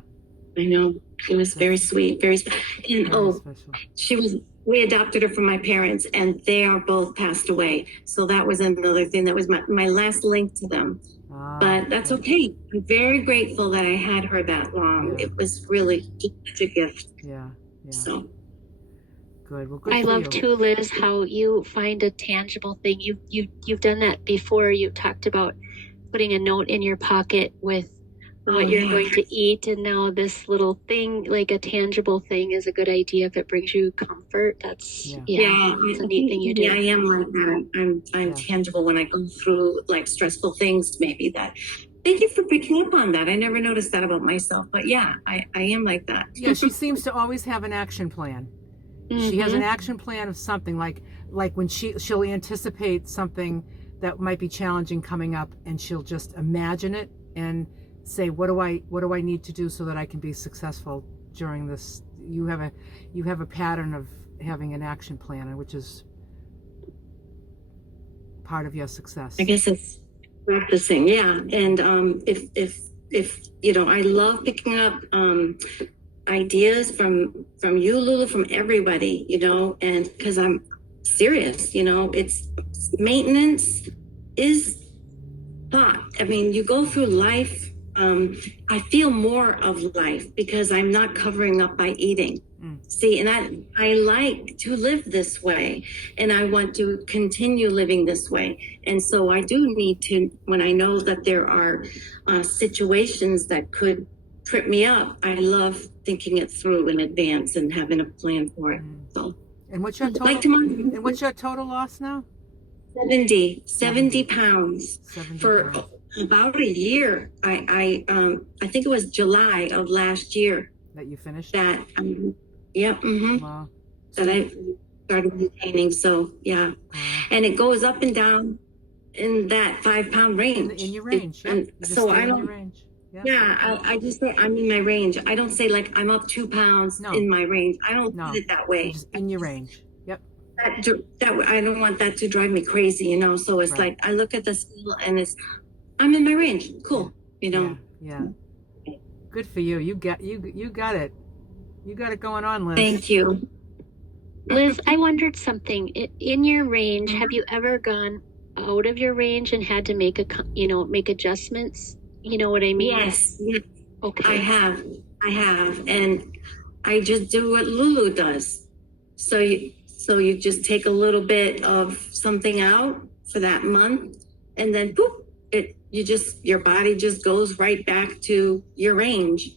I know. It was very sweet, very special. And special. We adopted her from my parents, and they are both passed away. So that was another thing. That was my last link to them. But that's okay. I'm very grateful that I had her that long. Yeah. It was really such a gift. Yeah. So. Good. Well, good. I love too, Liz, how you find a tangible thing. You've done that before. You talked about putting a note in your pocket with what you're going to eat, and now this little thing, like a tangible thing, is a good idea if it brings you comfort. That's it's a neat thing you do. Yeah, I am like that. I'm tangible when I go through like stressful things. Maybe that. Thank you for picking up on that. I never noticed that about myself, but yeah, I am like that. Yeah, she seems to always have an action plan. She has an action plan of something, like when she'll anticipate something that might be challenging coming up, and she'll just imagine it and say, what do I need to do so that I can be successful during this? You have a pattern of having an action plan, which is part of your success. I guess it's practicing, yeah. And if I love picking up ideas from you, Lulu, from everybody, and because I'm serious, it's maintenance is thought. I mean, you go through life. I feel more of life because I'm not covering up by eating. See, and I like to live this way, and I want to continue living this way. And so I do need to, when I know that there are situations that could trip me up, I love thinking it through in advance and having a plan for it. So. And what's your total loss now? 70 pounds 70 for pounds. About a year. I think it was July of last year that you finished that. Wow. That I started maintaining. So yeah, and it goes up and down in that 5 pound range. In your range. And so I don't. I just say I'm in my range. I don't say like I'm up 2 pounds in my range. I don't put it that way. Just in your range. Yep. That I don't want that to drive me crazy, So it's like I look at the scale and I'm in my range. Cool, Yeah. Good for you. You got it. You got it going on, Liz. Thank you. Liz, I wondered something. In your range, have you ever gone out of your range and had to make make adjustments? You know what I mean? Yes. Okay. I have. And I just do what Lulu does. So you just take a little bit of something out for that month, and then boop, your body just goes right back to your range.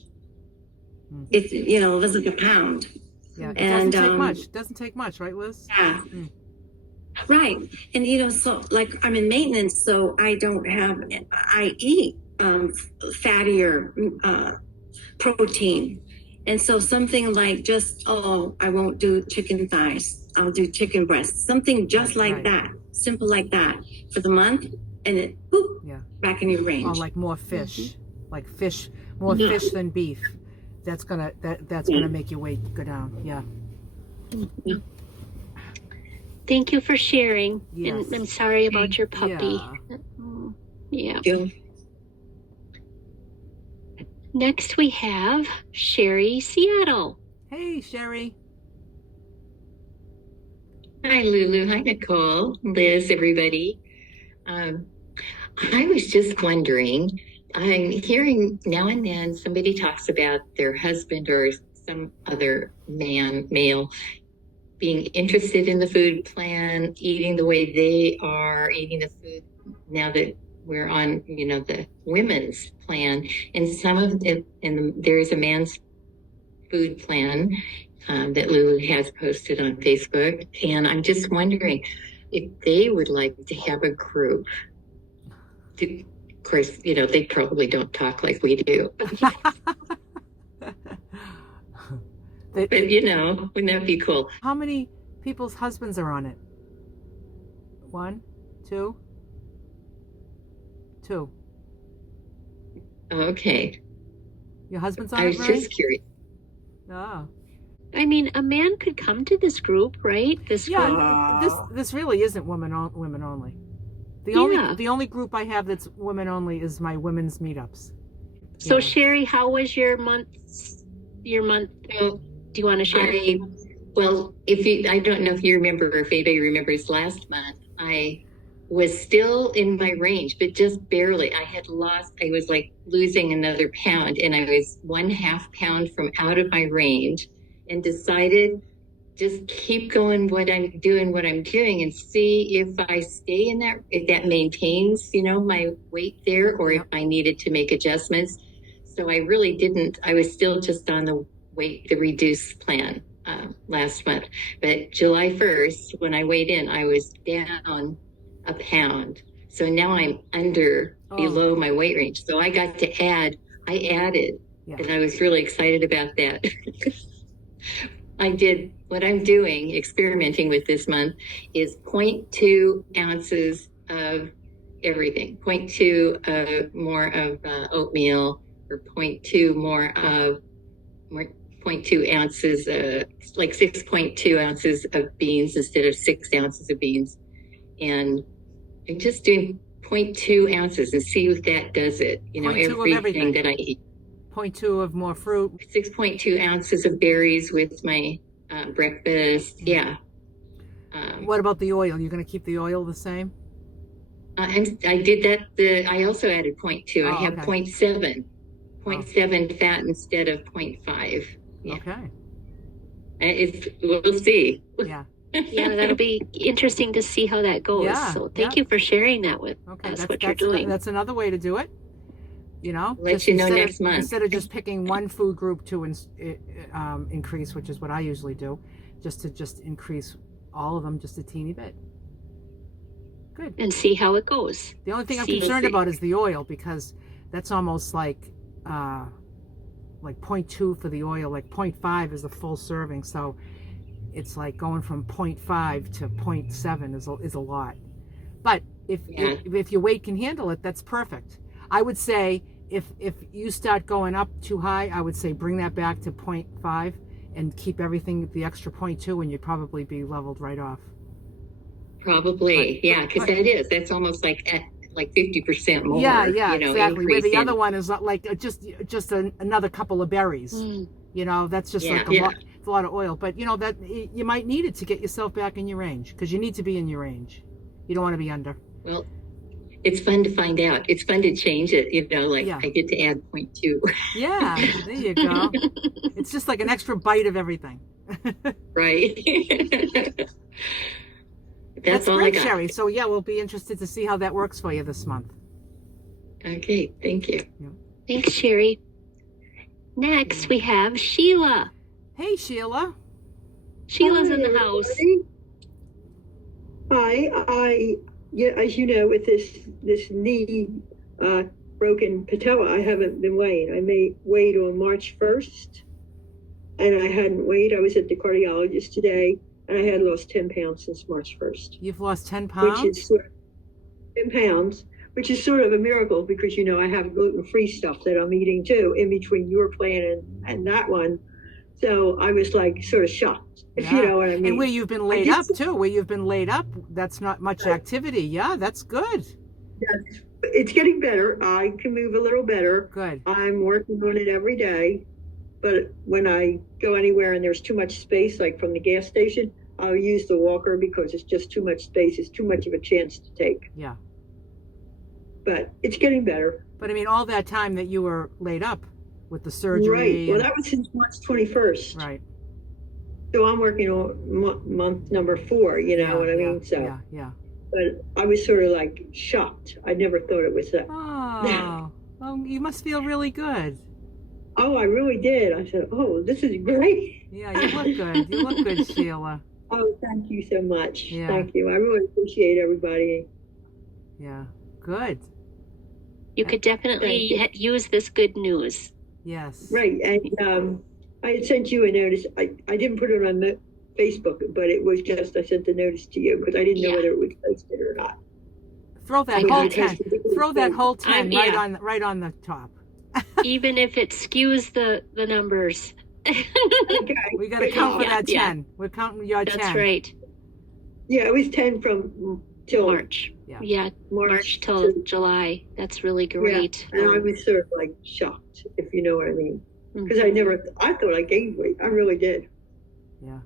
It's it's like a pound. Yeah, it doesn't take much. It doesn't take much, right, Liz? Yeah. Right. And so like I'm in maintenance, so I eat fattier protein. And so something like I won't do chicken thighs. I'll do chicken breasts. Something just like that. Simple like that for the month, and it back in your range. Or like more fish. Like fish, more fish than beef. That's gonna make your weight go down. Yeah. Thank you for sharing. Yes. And I'm sorry about your puppy. Yeah. Next we have Sherry Seattle. Hey, Sherry. Hi, Lulu. Hi, Nicole. Liz, everybody. I was just wondering, I'm hearing now and then somebody talks about their husband or some other male, being interested in the food plan, eating the way they are, eating the food now that we're on, the women's plan. And some of it, and there is a man's food plan that Lulu has posted on Facebook. And I'm just wondering if they would like to have a group. Of course, they probably don't talk like we do. But, wouldn't that be cool? How many people's husbands are on it? 1, 2? 2. Okay. Your husband's on I it, was Marie? just curious. Oh. I mean, a man could come to this group, right? This really isn't women only. The only group I have that's women only is my women's meetups. So Sherry, how was your month? Do you want to share? I don't know if you remember, or if anybody remembers last month, I was still in my range, but just barely. I was like losing another pound, and I was 1/2 pound from out of my range, and decided just keep going what I'm doing, and see if I stay in that, if that maintains, my weight there, or if I needed to make adjustments. So I really didn't. I was still just on the reduced plan last month. But July 1st, when I weighed in, I was down a pound. So now I'm below my weight range. So I got to added, and I was really excited about that. I did what I'm doing, experimenting with this month, is 0.2 ounces of everything. 0.2 more of oatmeal, or 0.2 0.2 ounces, like 6.2 ounces of beans instead of 6 ounces of beans. And I'm just doing 0.2 ounces and see if that does it. Everything that I eat. 0.2 of more fruit. 6.2 ounces of berries with my breakfast. Yeah. What about the oil? You're going to keep the oil the same? I did that. I also added 0.2. I have 0.7. 0.7 fat instead of 0.5. Yeah. Okay. We'll see. Yeah. Yeah, that'll be interesting to see how that goes. Yeah, so thank you for sharing that with us, what you're doing. That's another way to do it. Let you know next month. Instead of just picking one food group to increase, which is what I usually do, just to increase all of them just a teeny bit. Good. And see how it goes. The only thing I'm concerned about is the oil, because that's almost like 0.2 for the oil. Like 0.5 is a full serving, so it's like going from 0.5 to 0.7 is a lot. But if your weight can handle it, that's perfect. I would say if you start going up too high, I would say bring that back to 0.5 and keep everything the extra 0.2, and you'd probably be leveled right off. Probably, because that's almost like like 50% more. Yeah, you know, exactly. Where the increase other in- one is like just another couple of berries. You know, that's just like it's a lot of oil. But you know that you might need it to get yourself back in your range, because you need to be in your range. You don't want to be under. Well, it's fun to find out. It's fun to change it. You know, like Yeah. I get to add 0.2. Yeah, there you go. It's just like an extra bite of everything. Right. That's all great, I got. Sherry. So yeah, we'll be interested to see how that works for you this month. Okay, thank you. Thanks, Sherry. Next, we have Sheila. Hey, Sheila. Sheila's in the house. Hi, as you know, with this knee broken patella, I haven't been weighing. I weighed on March 1st, and I hadn't weighed. I was at the cardiologist today, and I had lost 10 pounds since March 1st. You've lost 10 pounds? Which is sort of 10 pounds, which is sort of a miracle, because, you know, I have gluten-free stuff that I'm eating too, in between your plan and that one. So I was like sort of shocked, if you know what I mean. And where you've been laid up too, that's not much activity. Yeah, that's good. Yes, it's getting better. I can move a little better. Good. I'm working on it every day. But when I go anywhere and there's too much space, like from the gas station, I'll use the walker, because it's just too much space. It's too much of a chance to take. Yeah. But it's getting better. But I mean, all that time that you were laid up with the surgery. Right. Well, that was since March 21st. Right. So I'm working on month number 4, you know what I mean? So. Yeah. But I was sort of like shocked. I never thought it was that. Oh, well, you must feel really good. Oh, I really did. I said, oh, this is great. Yeah, you look good. You look good, Sheila. Oh, thank you so much. Yeah. Thank you. I really appreciate everybody. Yeah, good. You could definitely use this good news. Yes. Right. And I had sent you a notice. I didn't put it on Facebook, but it was just, I sent the notice to you because I didn't know whether it was posted or not. Throw that whole 10 right on the top. Even if it skews the numbers. Okay. We got to count for that 10. Yeah. We're counting your 10. That's right. Yeah, it was 10 from till March. Yeah, March till July. That's really great. Yeah. And I was sort of like shocked, if you know what I mean. Because I thought I gained weight. I really did. Yeah.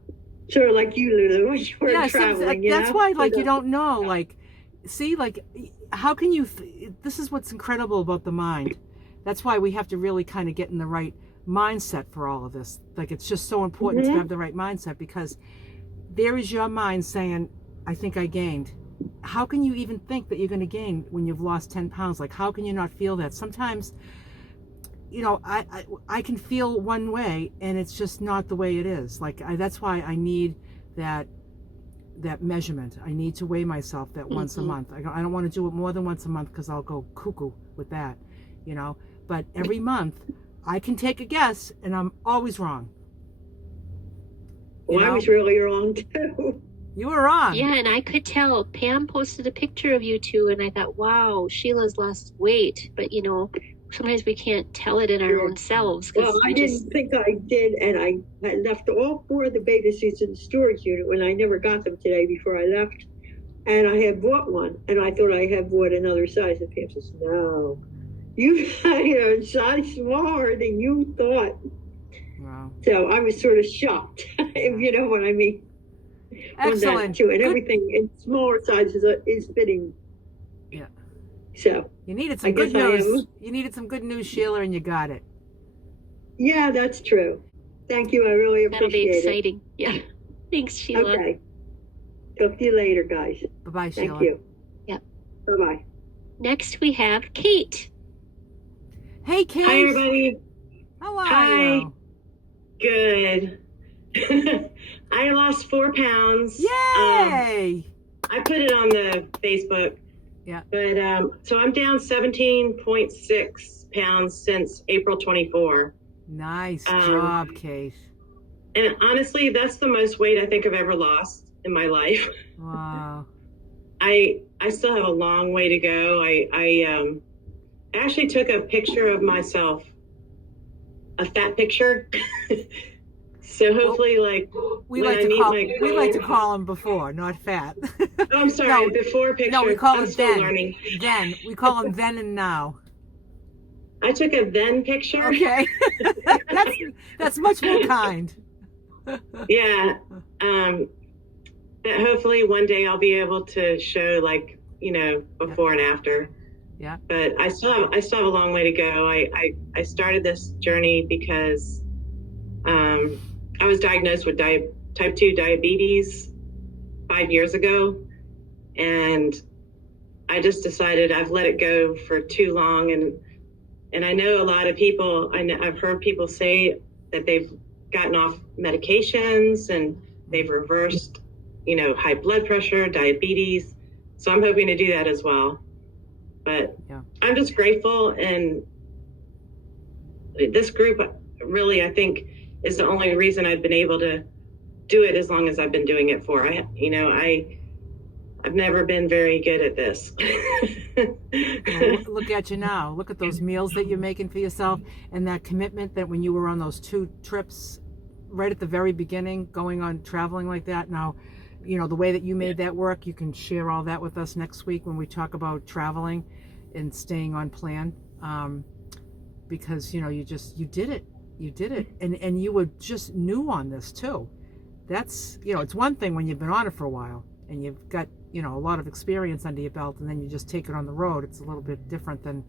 Sort of like you, Lulu, when you were traveling. That's why, like, you don't know. Like, see, like, how can you... this is what's incredible about the mind. That's why we have to really kind of get in the right mindset for all of this. Like, it's just so important to have the right mindset, because there is your mind saying, I think I gained. How can you even think that you're going to gain when you've lost 10 pounds? Like, how can you not feel that? Sometimes, you know, I can feel one way, and it's just not the way it is. Like, that's why I need that measurement. I need to weigh myself that once a month. I don't want to do it more than once a month, because I'll go cuckoo with that, you know. But every month, I can take a guess, and I'm always wrong. Well, I was really wrong, too. You were wrong. Yeah, and I could tell. Pam posted a picture of you two, and I thought, wow, Sheila's lost weight. But, you know, sometimes we can't tell it in our own selves. Well, I didn't think I did, and I left all 4 of the bathing suits in the storage unit when I never got them today before I left. And I had bought one, and I thought I had bought another size. And Pam says, no, you got a size smaller than you thought. Wow. So I was sort of shocked, if you know what I mean. Excellent. Too. And everything in smaller sizes is fitting. Yeah. So you needed some good news. You needed some good news, Sheila, and you got it. Yeah, that's true. Thank you. I really appreciate it. That'll be exciting. Yeah. Thanks, Sheila. Okay. Talk to you later, guys. Bye-bye, Sheila. Thank you. Yeah. Bye-bye. Next, we have Kate. Hey, Kate. Hi, everybody. How are you? Good. I lost 4 pounds. Yay! I put it on the Facebook. Yeah. But so I'm down 17.6 pounds since April 24. Nice job, Kate. And honestly, that's the most weight I think I've ever lost in my life. Wow. I still have a long way to go. I actually took a picture of myself, a fat picture. So hopefully, we when like I to meet call my we like to call him before, not fat. Oh, I'm sorry. Before picture. No, we call I'm him still then. learning. Then we call him then and now. I took a then picture. Okay, that's much more kind. Yeah. But hopefully one day I'll be able to show before and after. Yeah. But I still have a long way to go. I started this journey because I was diagnosed with type 2 diabetes 5 years ago, and I just decided I've let it go for too long. And I know a lot of people, I've heard people say that they've gotten off medications and they've reversed, high blood pressure, diabetes. So I'm hoping to do that as well. But yeah. I'm just grateful. And this group really, I think, is the only reason I've been able to do it as long as I've been doing it for. I've never been very good at this. Well, look at you now. Look at those meals that you're making for yourself, and that commitment that when you were on those 2 trips right at the very beginning, going on traveling like that. Now, the way that you made that work, you can share all that with us next week when we talk about traveling and staying on plan. Because, you did it. And you were just new on this too. That's, it's one thing when you've been on it for a while and you've got, a lot of experience under your belt, and then you just take it on the road. It's a little bit different than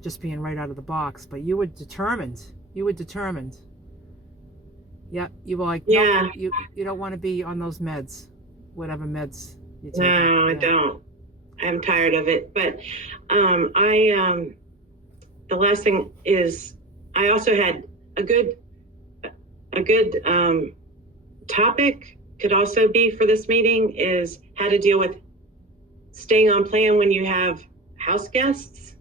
just being right out of the box. But you were determined. Yeah, you were like, yeah. No, you don't want to be on those meds, whatever meds you take. No, I don't. I'm tired of it. But the last thing is, I also had a good topic could also be for this meeting is how to deal with staying on plan when you have house guests.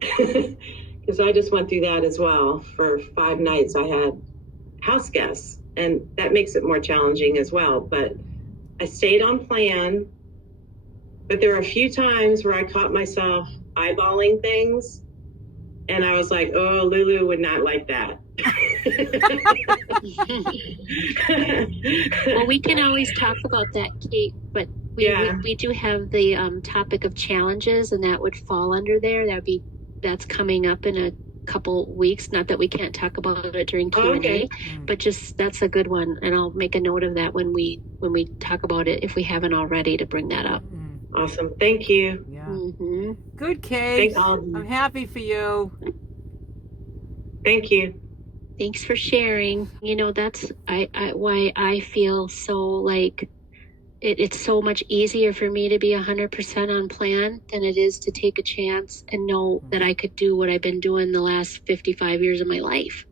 Because I just went through that as well. For 5 nights I had house guests, and that makes it more challenging as well. But I stayed on plan, but there were a few times where I caught myself eyeballing things, and I was like, oh, Lulu would not like that. Well, we can always talk about that, Kate, but we do have the topic of challenges, and that would fall under there. That's coming up in a couple weeks. Not that we can't talk about it during Q&A, okay. But just that's a good one, and I'll make a note of that when we talk about it, if we haven't already, to bring that up. Awesome, thank you. Yeah. Mm-hmm. Good, Kate. Thanks. I'm happy for you. Thank you. Thanks for sharing. That's why I feel so like it's so much easier for me to be 100% on plan than it is to take a chance and know that I could do what I've been doing the last 55 years of my life.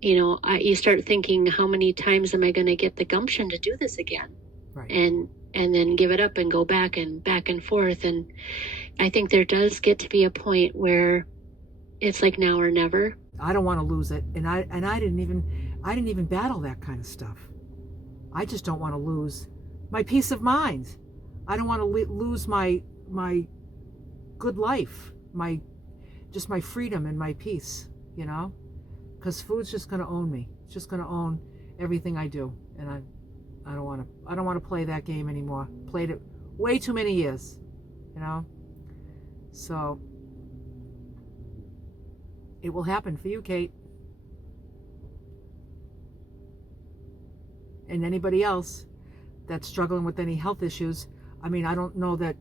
You start thinking, how many times am I going to get the gumption to do this again? Right. And then give it up and go back and forth. And I think there does get to be a point where it's like now or never. I don't want to lose it, and I didn't even battle that kind of stuff. I just don't want to lose my peace of mind. I don't want to lose my good life, my freedom and my peace, because food's just going to own me. It's just going to own everything I do, and I don't want to play that game anymore. Played it way too many years, So it will happen for you, Kate. And anybody else that's struggling with any health issues. I mean, I don't know that,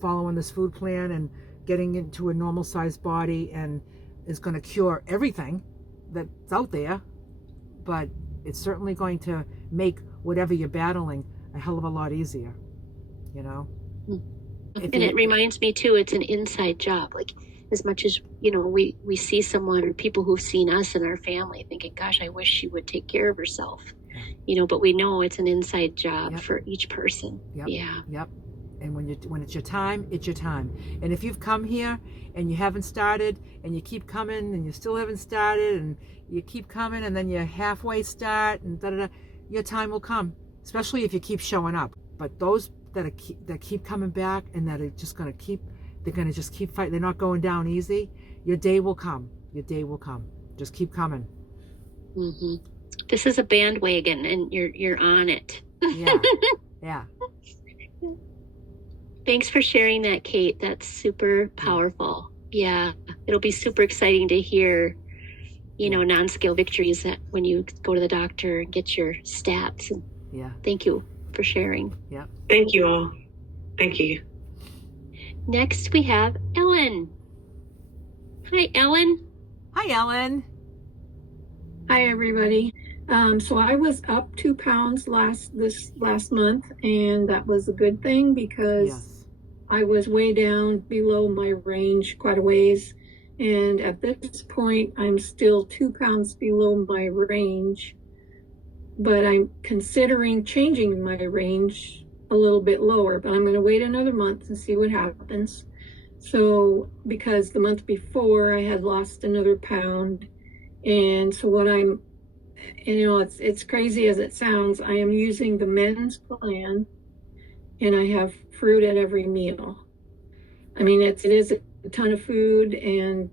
following this food plan and getting into a normal sized body and is going to cure everything that's out there, but it's certainly going to make whatever you're battling a hell of a lot easier, And it reminds me too, it's an inside job. Like, as much as, we see someone or people who've seen us in our family thinking, gosh, I wish she would take care of herself, but we know it's an inside job for each person. Yep. Yeah. Yep. And when it's your time, it's your time. And if you've come here and you haven't started and you keep coming and you still haven't started and you keep coming and then you halfway start and your time will come, especially if you keep showing up. But those that keep coming back and that are just going to keep, they're going to just keep fighting. They're not going down easy. Your day will come. Your day will come. Just keep coming. Mm-hmm. This is a bandwagon, and you're on it. Yeah. Yeah. Thanks for sharing that, Kate. That's super powerful. Yeah. It'll be super exciting to hear, non-scale victories that when you go to the doctor and get your stats. And yeah. Thank you for sharing. Yeah. Thank you all. Thank you. Next, we have Ellen. Hi, Ellen. Hi, Ellen. Hi, everybody. So I was up 2 pounds this last month, and that was a good thing because I was way down below my range quite a ways. And at this point, I'm still 2 pounds below my range, but I'm considering changing my range a little bit lower, but I'm going to wait another month and see what happens. So, because the month before I had lost another pound, and so it's crazy as it sounds, I am using the men's plan, and I have fruit at every meal. I mean, it is a ton of food, and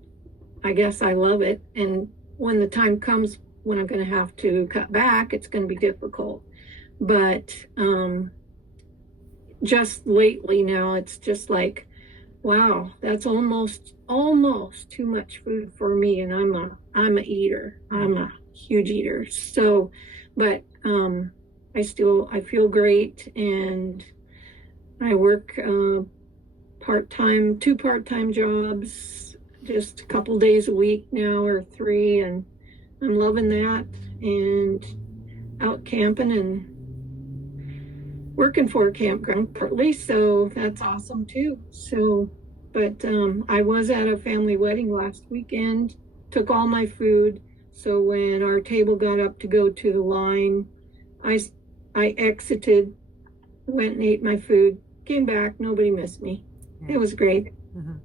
I guess I love it. And when the time comes when I'm going to have to cut back, it's going to be difficult. But just lately now, it's just like, wow, that's almost too much food for me. And I'm a eater. I'm a huge eater. So, but I feel great, and I work two part-time jobs, just a couple days a week now, or 3, and I'm loving that, and out camping and working for a campground partly, so that's awesome too. So, but I was at a family wedding last weekend, took all my food, so when our table got up to go to the line, I exited, went and ate my food, came back, nobody missed me. It was great. Mm-hmm.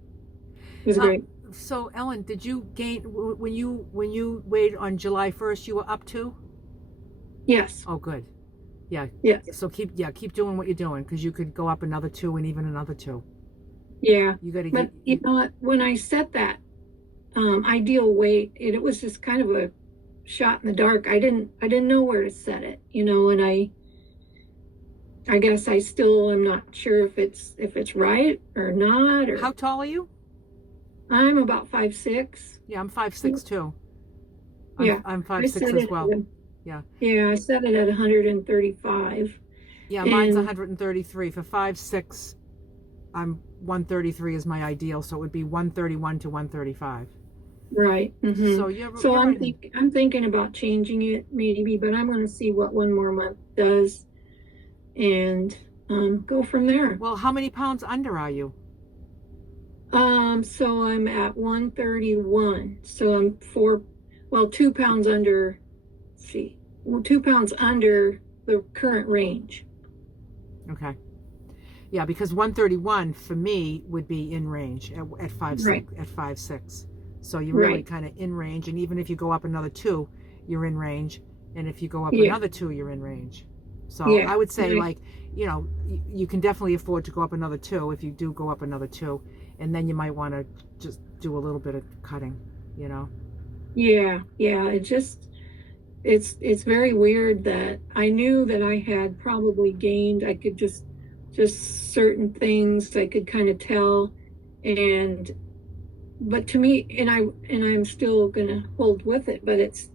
It was great. So Ellen, did you gain when you weighed on July 1st? You were up 2? Yes. Oh, good. Yeah. Yeah. So keep doing what you're doing, because you could go up another 2 and even another 2. Yeah. You got to But you know what? When I set that ideal weight, it was just kind of a shot in the dark. I didn't know where to set it, and I guess I still am not sure if it's right or not. Or how tall are you? I'm about 5'6". Yeah, I'm 5'6" too. I'm 5'6" as well. Yeah. Yeah, I set it at 135. Yeah, mine's 133. For 5'6", I'm 133 is my ideal, so it would be 131 to 135. Right. Mm-hmm. So I'm thinking about changing it maybe, but I'm going to see what one more month does, and go from there. Well, how many pounds under are you? So I'm at 131. So I'm 2 pounds under. Let's see, 2 pounds under the current range. Okay. Yeah, because 131 for me would be in range at 5'6". Right. At 5'6". So you're really kind of in range, and even if you go up another 2, you're in range, and if you go up another 2, you're in range. So I would say, you can definitely afford to go up another 2 if you do go up another 2, and then you might want to just do a little bit of cutting, Yeah. It's very weird that I knew that I had probably gained. I could just certain things I could kind of tell, but to me, and I'm still gonna hold with it, but it's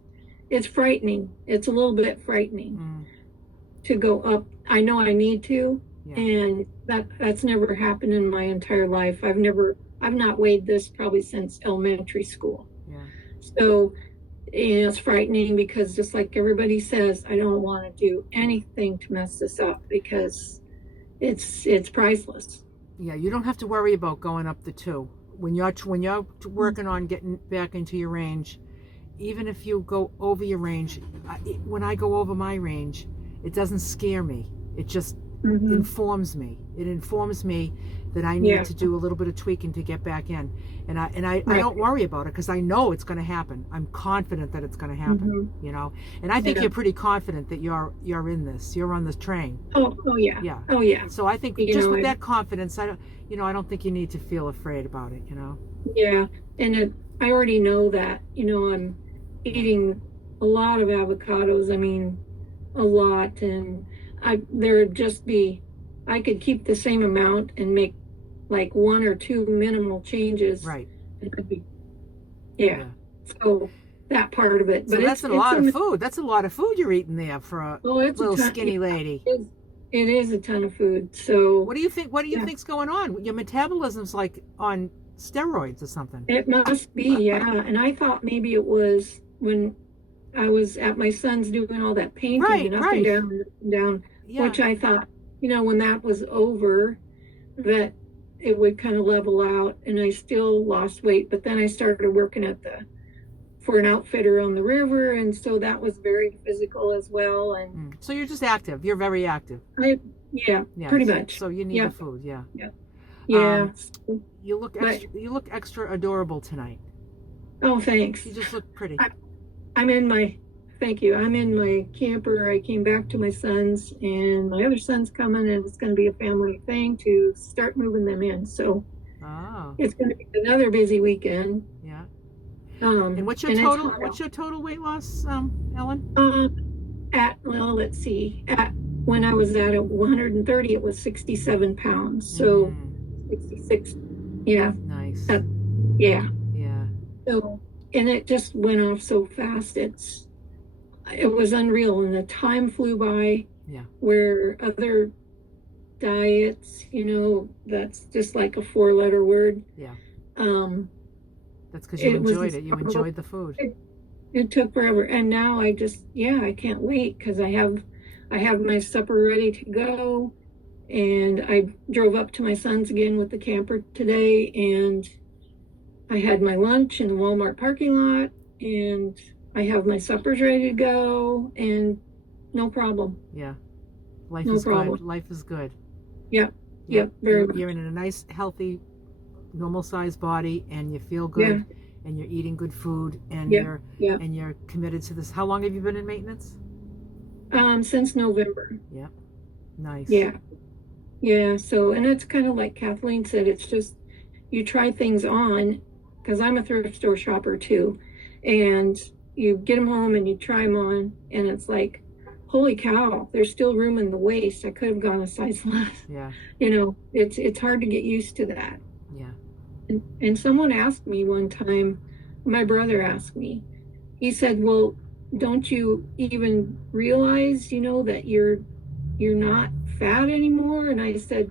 frightening. It's a little bit frightening to go up. I know I need to, and that's never happened in my entire life. I've not weighed this probably since elementary school. Yeah. So, it's frightening because, just like everybody says, I don't want to do anything to mess this up because it's priceless. Yeah, you don't have to worry about going up the 2. When you're working on getting back into your range, even if you go over your range, when I go over my range, it doesn't scare me. It just informs me. It informs me that I need to do a little bit of tweaking to get back in, and I don't worry about it because I know it's going to happen. I'm confident that it's going to happen. And I think you're pretty confident that you're in this. You're on this train. Oh yeah. Yeah. Oh yeah. So I think with that confidence, I don't think you need to feel afraid about it. Yeah, and I already know that. I'm eating a lot of avocados. I mean, a lot. And there'd just be, I could keep the same amount and make like 1 or 2 minimal changes. Right. Yeah. So that part of it. So but that's a lot of food. That's a lot of food you're eating there for a little skinny lady. It is a ton of food. So what do you think? What do you think's going on? Your metabolism's like on steroids or something. It must be, yeah. And I thought maybe it was when I was at my son's doing all that painting and up and down, which I thought, when that was over, that it would kind of level out, and I still lost weight. But then I started working for an outfitter on the river, and so that was very physical as well. And so you're just active. You're very active. Yeah, pretty much. So you need the food. Yeah. Yeah. You look extra adorable tonight. Oh, thanks. You just look pretty. Thank you. I'm in my camper. I came back to my son's, and my other son's coming, and it's going to be a family thing to start moving them in. So it's going to be another busy weekend. Yeah. And what's your total weight loss, Ellen? Let's see. When I was at 130, it was 67 pounds. So 66. Yeah. Nice. Yeah. Yeah. So, and it just went off so fast. It was unreal, and the time flew by. Yeah. Where other diets, that's just like a 4-letter word. Yeah. That's because you enjoyed it. You enjoyed the food. It took forever, and now I can't wait because I have my supper ready to go, and I drove up to my son's again with the camper today, and I had my lunch in the Walmart parking lot, and I have my suppers ready to go, and no problem. Yeah, life is good. Life is good. Yep. Very much. You're in a nice, healthy, normal-sized body, and you feel good, and you're eating good food, and you're committed to this. How long have you been in maintenance? Since November. Yeah. Nice. Yeah. So, and it's kind of like Kathleen said, it's just, you try things on, because I'm a thrift store shopper too, and you get them home and you try them on, and it's like, holy cow, there's still room in the waist. I could have gone a size less. Yeah. It's hard to get used to that. Yeah. And someone asked me one time, my brother asked me, he said, well, don't you even realize, that you're not fat anymore? And I said,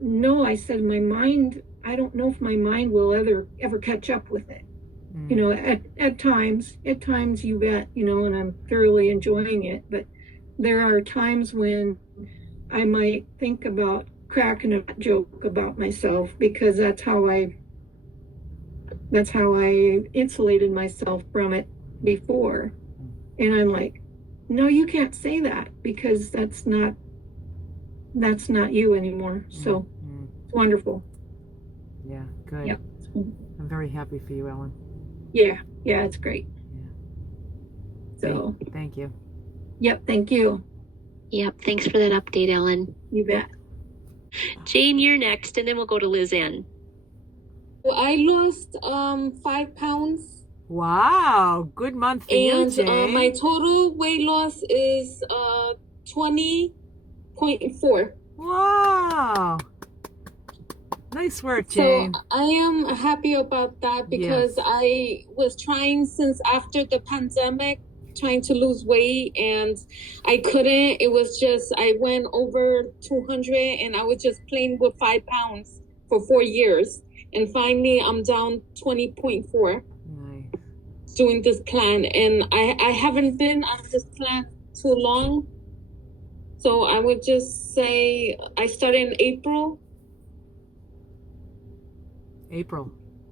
no. I said, my mind, I don't know if my mind will ever catch up with it. At times you bet, and I'm thoroughly enjoying it, but there are times when I might think about cracking a joke about myself, because that's how I insulated myself from it before. And I'm like, no, you can't say that, because that's not you anymore. So it's wonderful. Yeah, good. Yep. I'm very happy for you, Ellen. Yeah, it's great. Yeah. So thank you. Yep, thank you. Yep, thanks for that update, Ellen. You bet. Jane, you're next, and then we'll go to Liz Ann. I lost 5 pounds. Wow, good month for you, Jane. And my total weight loss is 20.4. Wow. Nice work, Jane. So I am happy about that, because I was trying since after the pandemic, trying to lose weight, and I couldn't. It was just, I went over 200, and I was just playing with 5 pounds for 4 years. And finally, I'm down 20.4. Nice. Doing this plan. And I haven't been on this plan too long. So I would just say I started in April.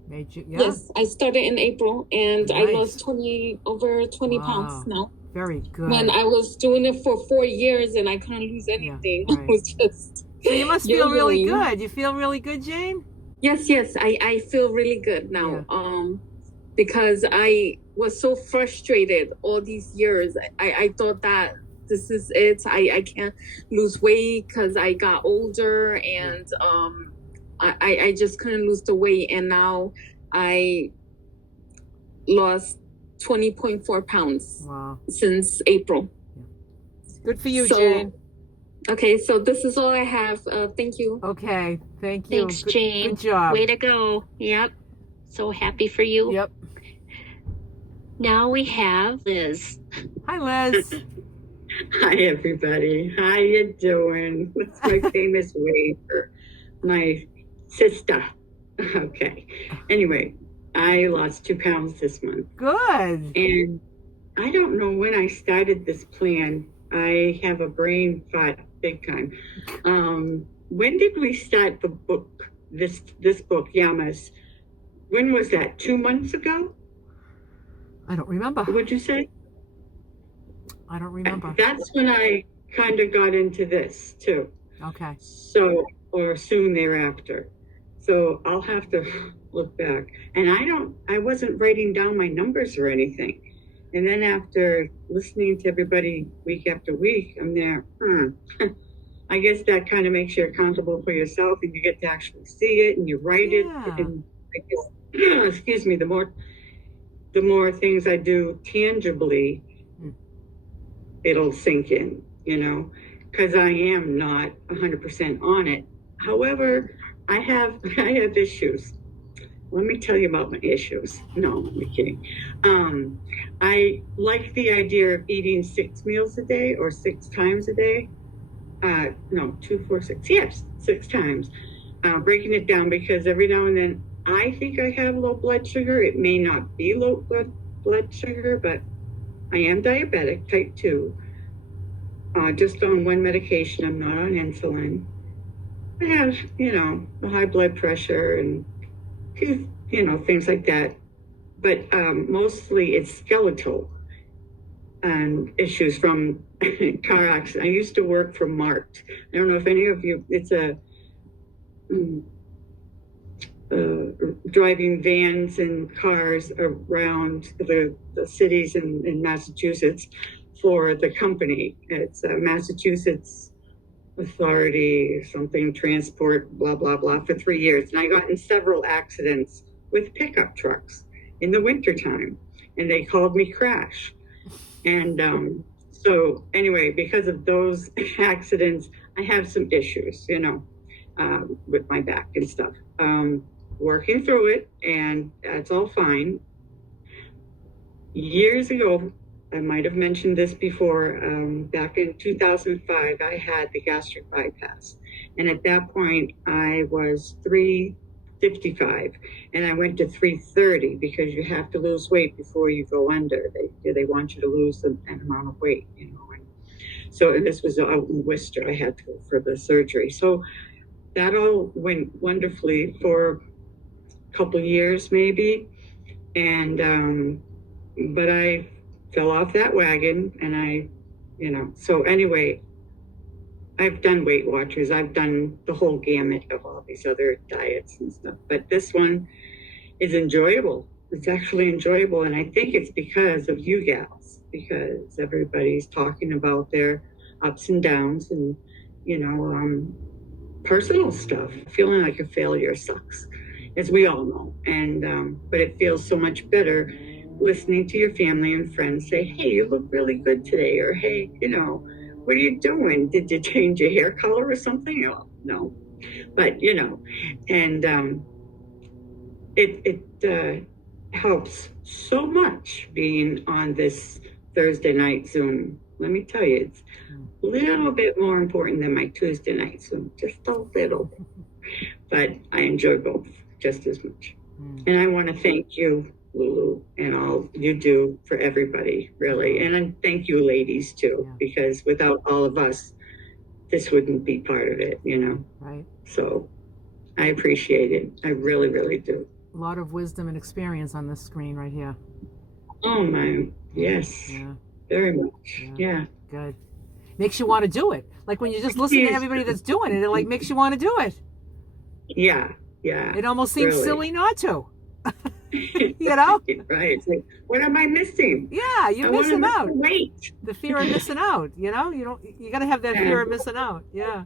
May, June, yeah. Yes, I started in April, and nice. I lost over 20 pounds now. Very good. When I was doing it for 4 years and I couldn't lose anything. Yeah, right. It was just... So you must feel really good. You feel really good, Jane? Yes, I feel really good now. Yeah. Because I was so frustrated all these years. I thought that this is it. I can't lose weight because I got older, and I just couldn't lose the weight. And now I lost 20.4 pounds Wow. since April. Good for you, Jane. Okay, so this is all I have. Thank you. Okay, thank you. Thanks, Jane. Good job. Way to go. Yep. So happy for you. Yep. Now we have Liz. Hi, Liz. Hi, everybody. How you doing? What's my famous way for my sister? Okay. Anyway, I lost 2 pounds this month. Good. And I don't know when I started this plan. I have a brain fart big time. When did we start the book, this book, Yamas? When was that? 2 months ago? I don't remember. What'd you say? I don't remember. That's when I kind of got into this too. Okay. So, or soon thereafter. So I'll have to look back. And I wasn't writing down my numbers or anything. And then after listening to everybody week after week, I'm there, I guess that kind of makes you accountable for yourself and you get to actually see it and you write it. And I guess, excuse me, the more things I do tangibly, it'll sink in, because I am not 100% on it. However, I have issues. Let me tell you about my issues. No, I'm kidding. I like the idea of eating 6 meals a day or 6 times a day. No, 2, 4, 6. Yes, 6 times. Breaking it down because every now and then I think I have low blood sugar. It may not be low blood sugar, but I am diabetic, type 2. Just on one medication. I'm not on insulin. I have, a high blood pressure and, things like that. But mostly it's skeletal and issues from car accident. I used to work for Marked. I don't know if any of you, it's a driving vans and cars around the cities in Massachusetts for the company. It's a Massachusetts Authority, something transport, blah, blah, blah, for 3 years. And I got in several accidents with pickup trucks in the wintertime. And they called me Crash. And so anyway, because of those accidents, I have some issues, with my back and stuff. Working through it, and that's all fine. Years ago, I might have mentioned this before, back in 2005, I had the gastric bypass. And at that point, I was 355, and I went to 330 because you have to lose weight before you go under. They want you to lose an amount of weight, And so this was out in Worcester. I had to go for the surgery. So that all went wonderfully for a couple of years, maybe. And, but I fell off that wagon and so anyway, I've done Weight Watchers. I've done the whole gamut of all these other diets and stuff, but this one is enjoyable. It's actually enjoyable. And I think it's because of you gals, because everybody's talking about their ups and downs and, personal stuff. Feeling like a failure sucks, as we all know. And, but it feels so much better listening to your family and friends say, hey, you look really good today. Or, hey, what are you doing? Did you change your hair color or something? Oh, no. But, and it helps so much being on this Thursday night Zoom. Let me tell you, it's a little bit more important than my Tuesday night Zoom, just a little bit. But I enjoy both just as much. And I want to thank you, Lulu, and all you do for everybody, really. And thank you, ladies, too, because without all of us, this wouldn't be part of it, Right. So I appreciate it. I really, really do. A lot of wisdom and experience on this screen right here. Oh, my, yes. Yeah. Very much. Yeah. Good. Makes you want to do it. Like when you just listen to everybody that's doing it, it makes you want to do it. Yeah. Yeah. It almost seems really silly not to. Right. It's like, what am I missing? Yeah, you're missing out. Wait. The fear of missing out, you got to have that fear of missing out. Yeah.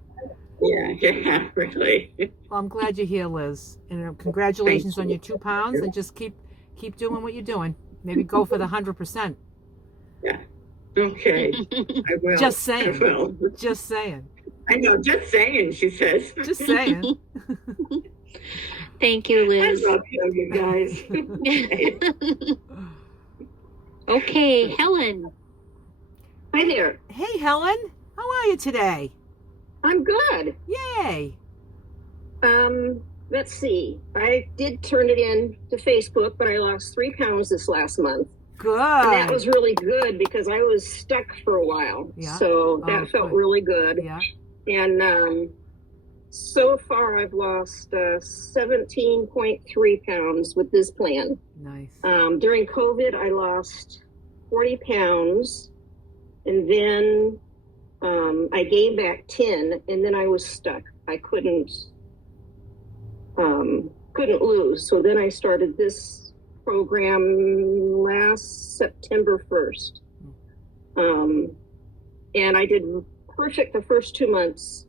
Yeah, really. Well, I'm glad you're here, Liz. And congratulations on your 2 pounds, and just keep doing what you're doing. Maybe go for the 100%. Yeah. Okay. I will. Just saying. I will. Just saying. I know. Just saying, she says. Just saying. Thank you, Liz. I love you guys. Okay, Helen. Hi there. Hey, Helen. How are you today? I'm good. Yay. Let's see. I did turn it in to Facebook, but I lost 3 pounds this last month. Good. And that was really good because I was stuck for a while. Yeah. So that felt good. really good. Yeah. And so far I've lost 17.3 pounds with this plan. Nice. During COVID, I lost 40 pounds. And then I gained back 10, and then I was stuck. I couldn't lose. So then I started this program last September 1st. And I did perfect the first 2 months.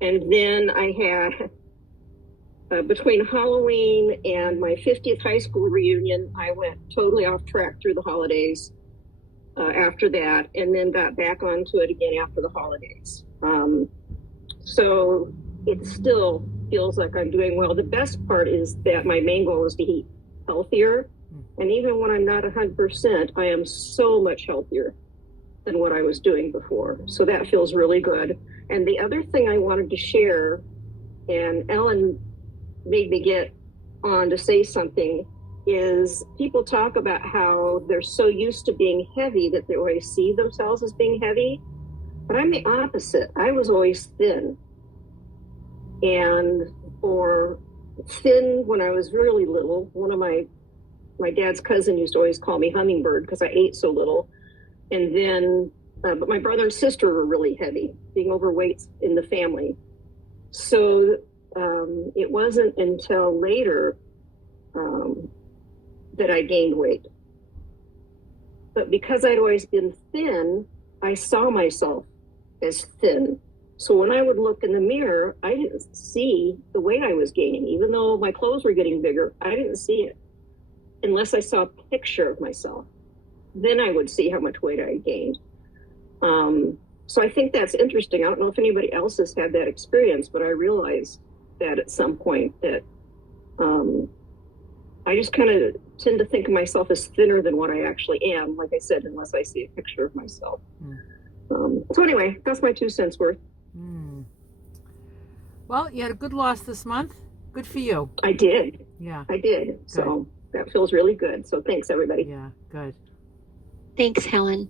And then I had, between Halloween and my 50th high school reunion, I went totally off track through the holidays after that, and then got back onto it again after the holidays. So it still feels like I'm doing well. The best part is that my main goal is to eat healthier. And even when I'm not 100%, I am so much healthier than what I was doing before. So that feels really good. And the other thing I wanted to share, and Ellen made me get on to say something, is people talk about how they're so used to being heavy that they always see themselves as being heavy. But I'm the opposite. I was always thin. And or thin when I was really little. One of my dad's cousin used to always call me Hummingbird because I ate so little. And then, but my brother and sister were really heavy, being overweight in the family. So it wasn't until later that I gained weight. But because I'd always been thin, I saw myself as thin. So when I would look in the mirror, I didn't see the weight I was gaining. Even though my clothes were getting bigger, I didn't see it unless I saw a picture of myself. Then I would see how much weight I had gained. So I think that's interesting. I don't know if anybody else has had that experience, but I realized that at some point that I just kind of tend to think of myself as thinner than what I actually am, like I said, unless I see a picture of myself. So anyway, that's my 2 cents worth. Well, you had a good loss this month. Good for you. I did. Yeah. I did. Good. So that feels really good. So thanks, everybody. Yeah, good. Thanks, Helen.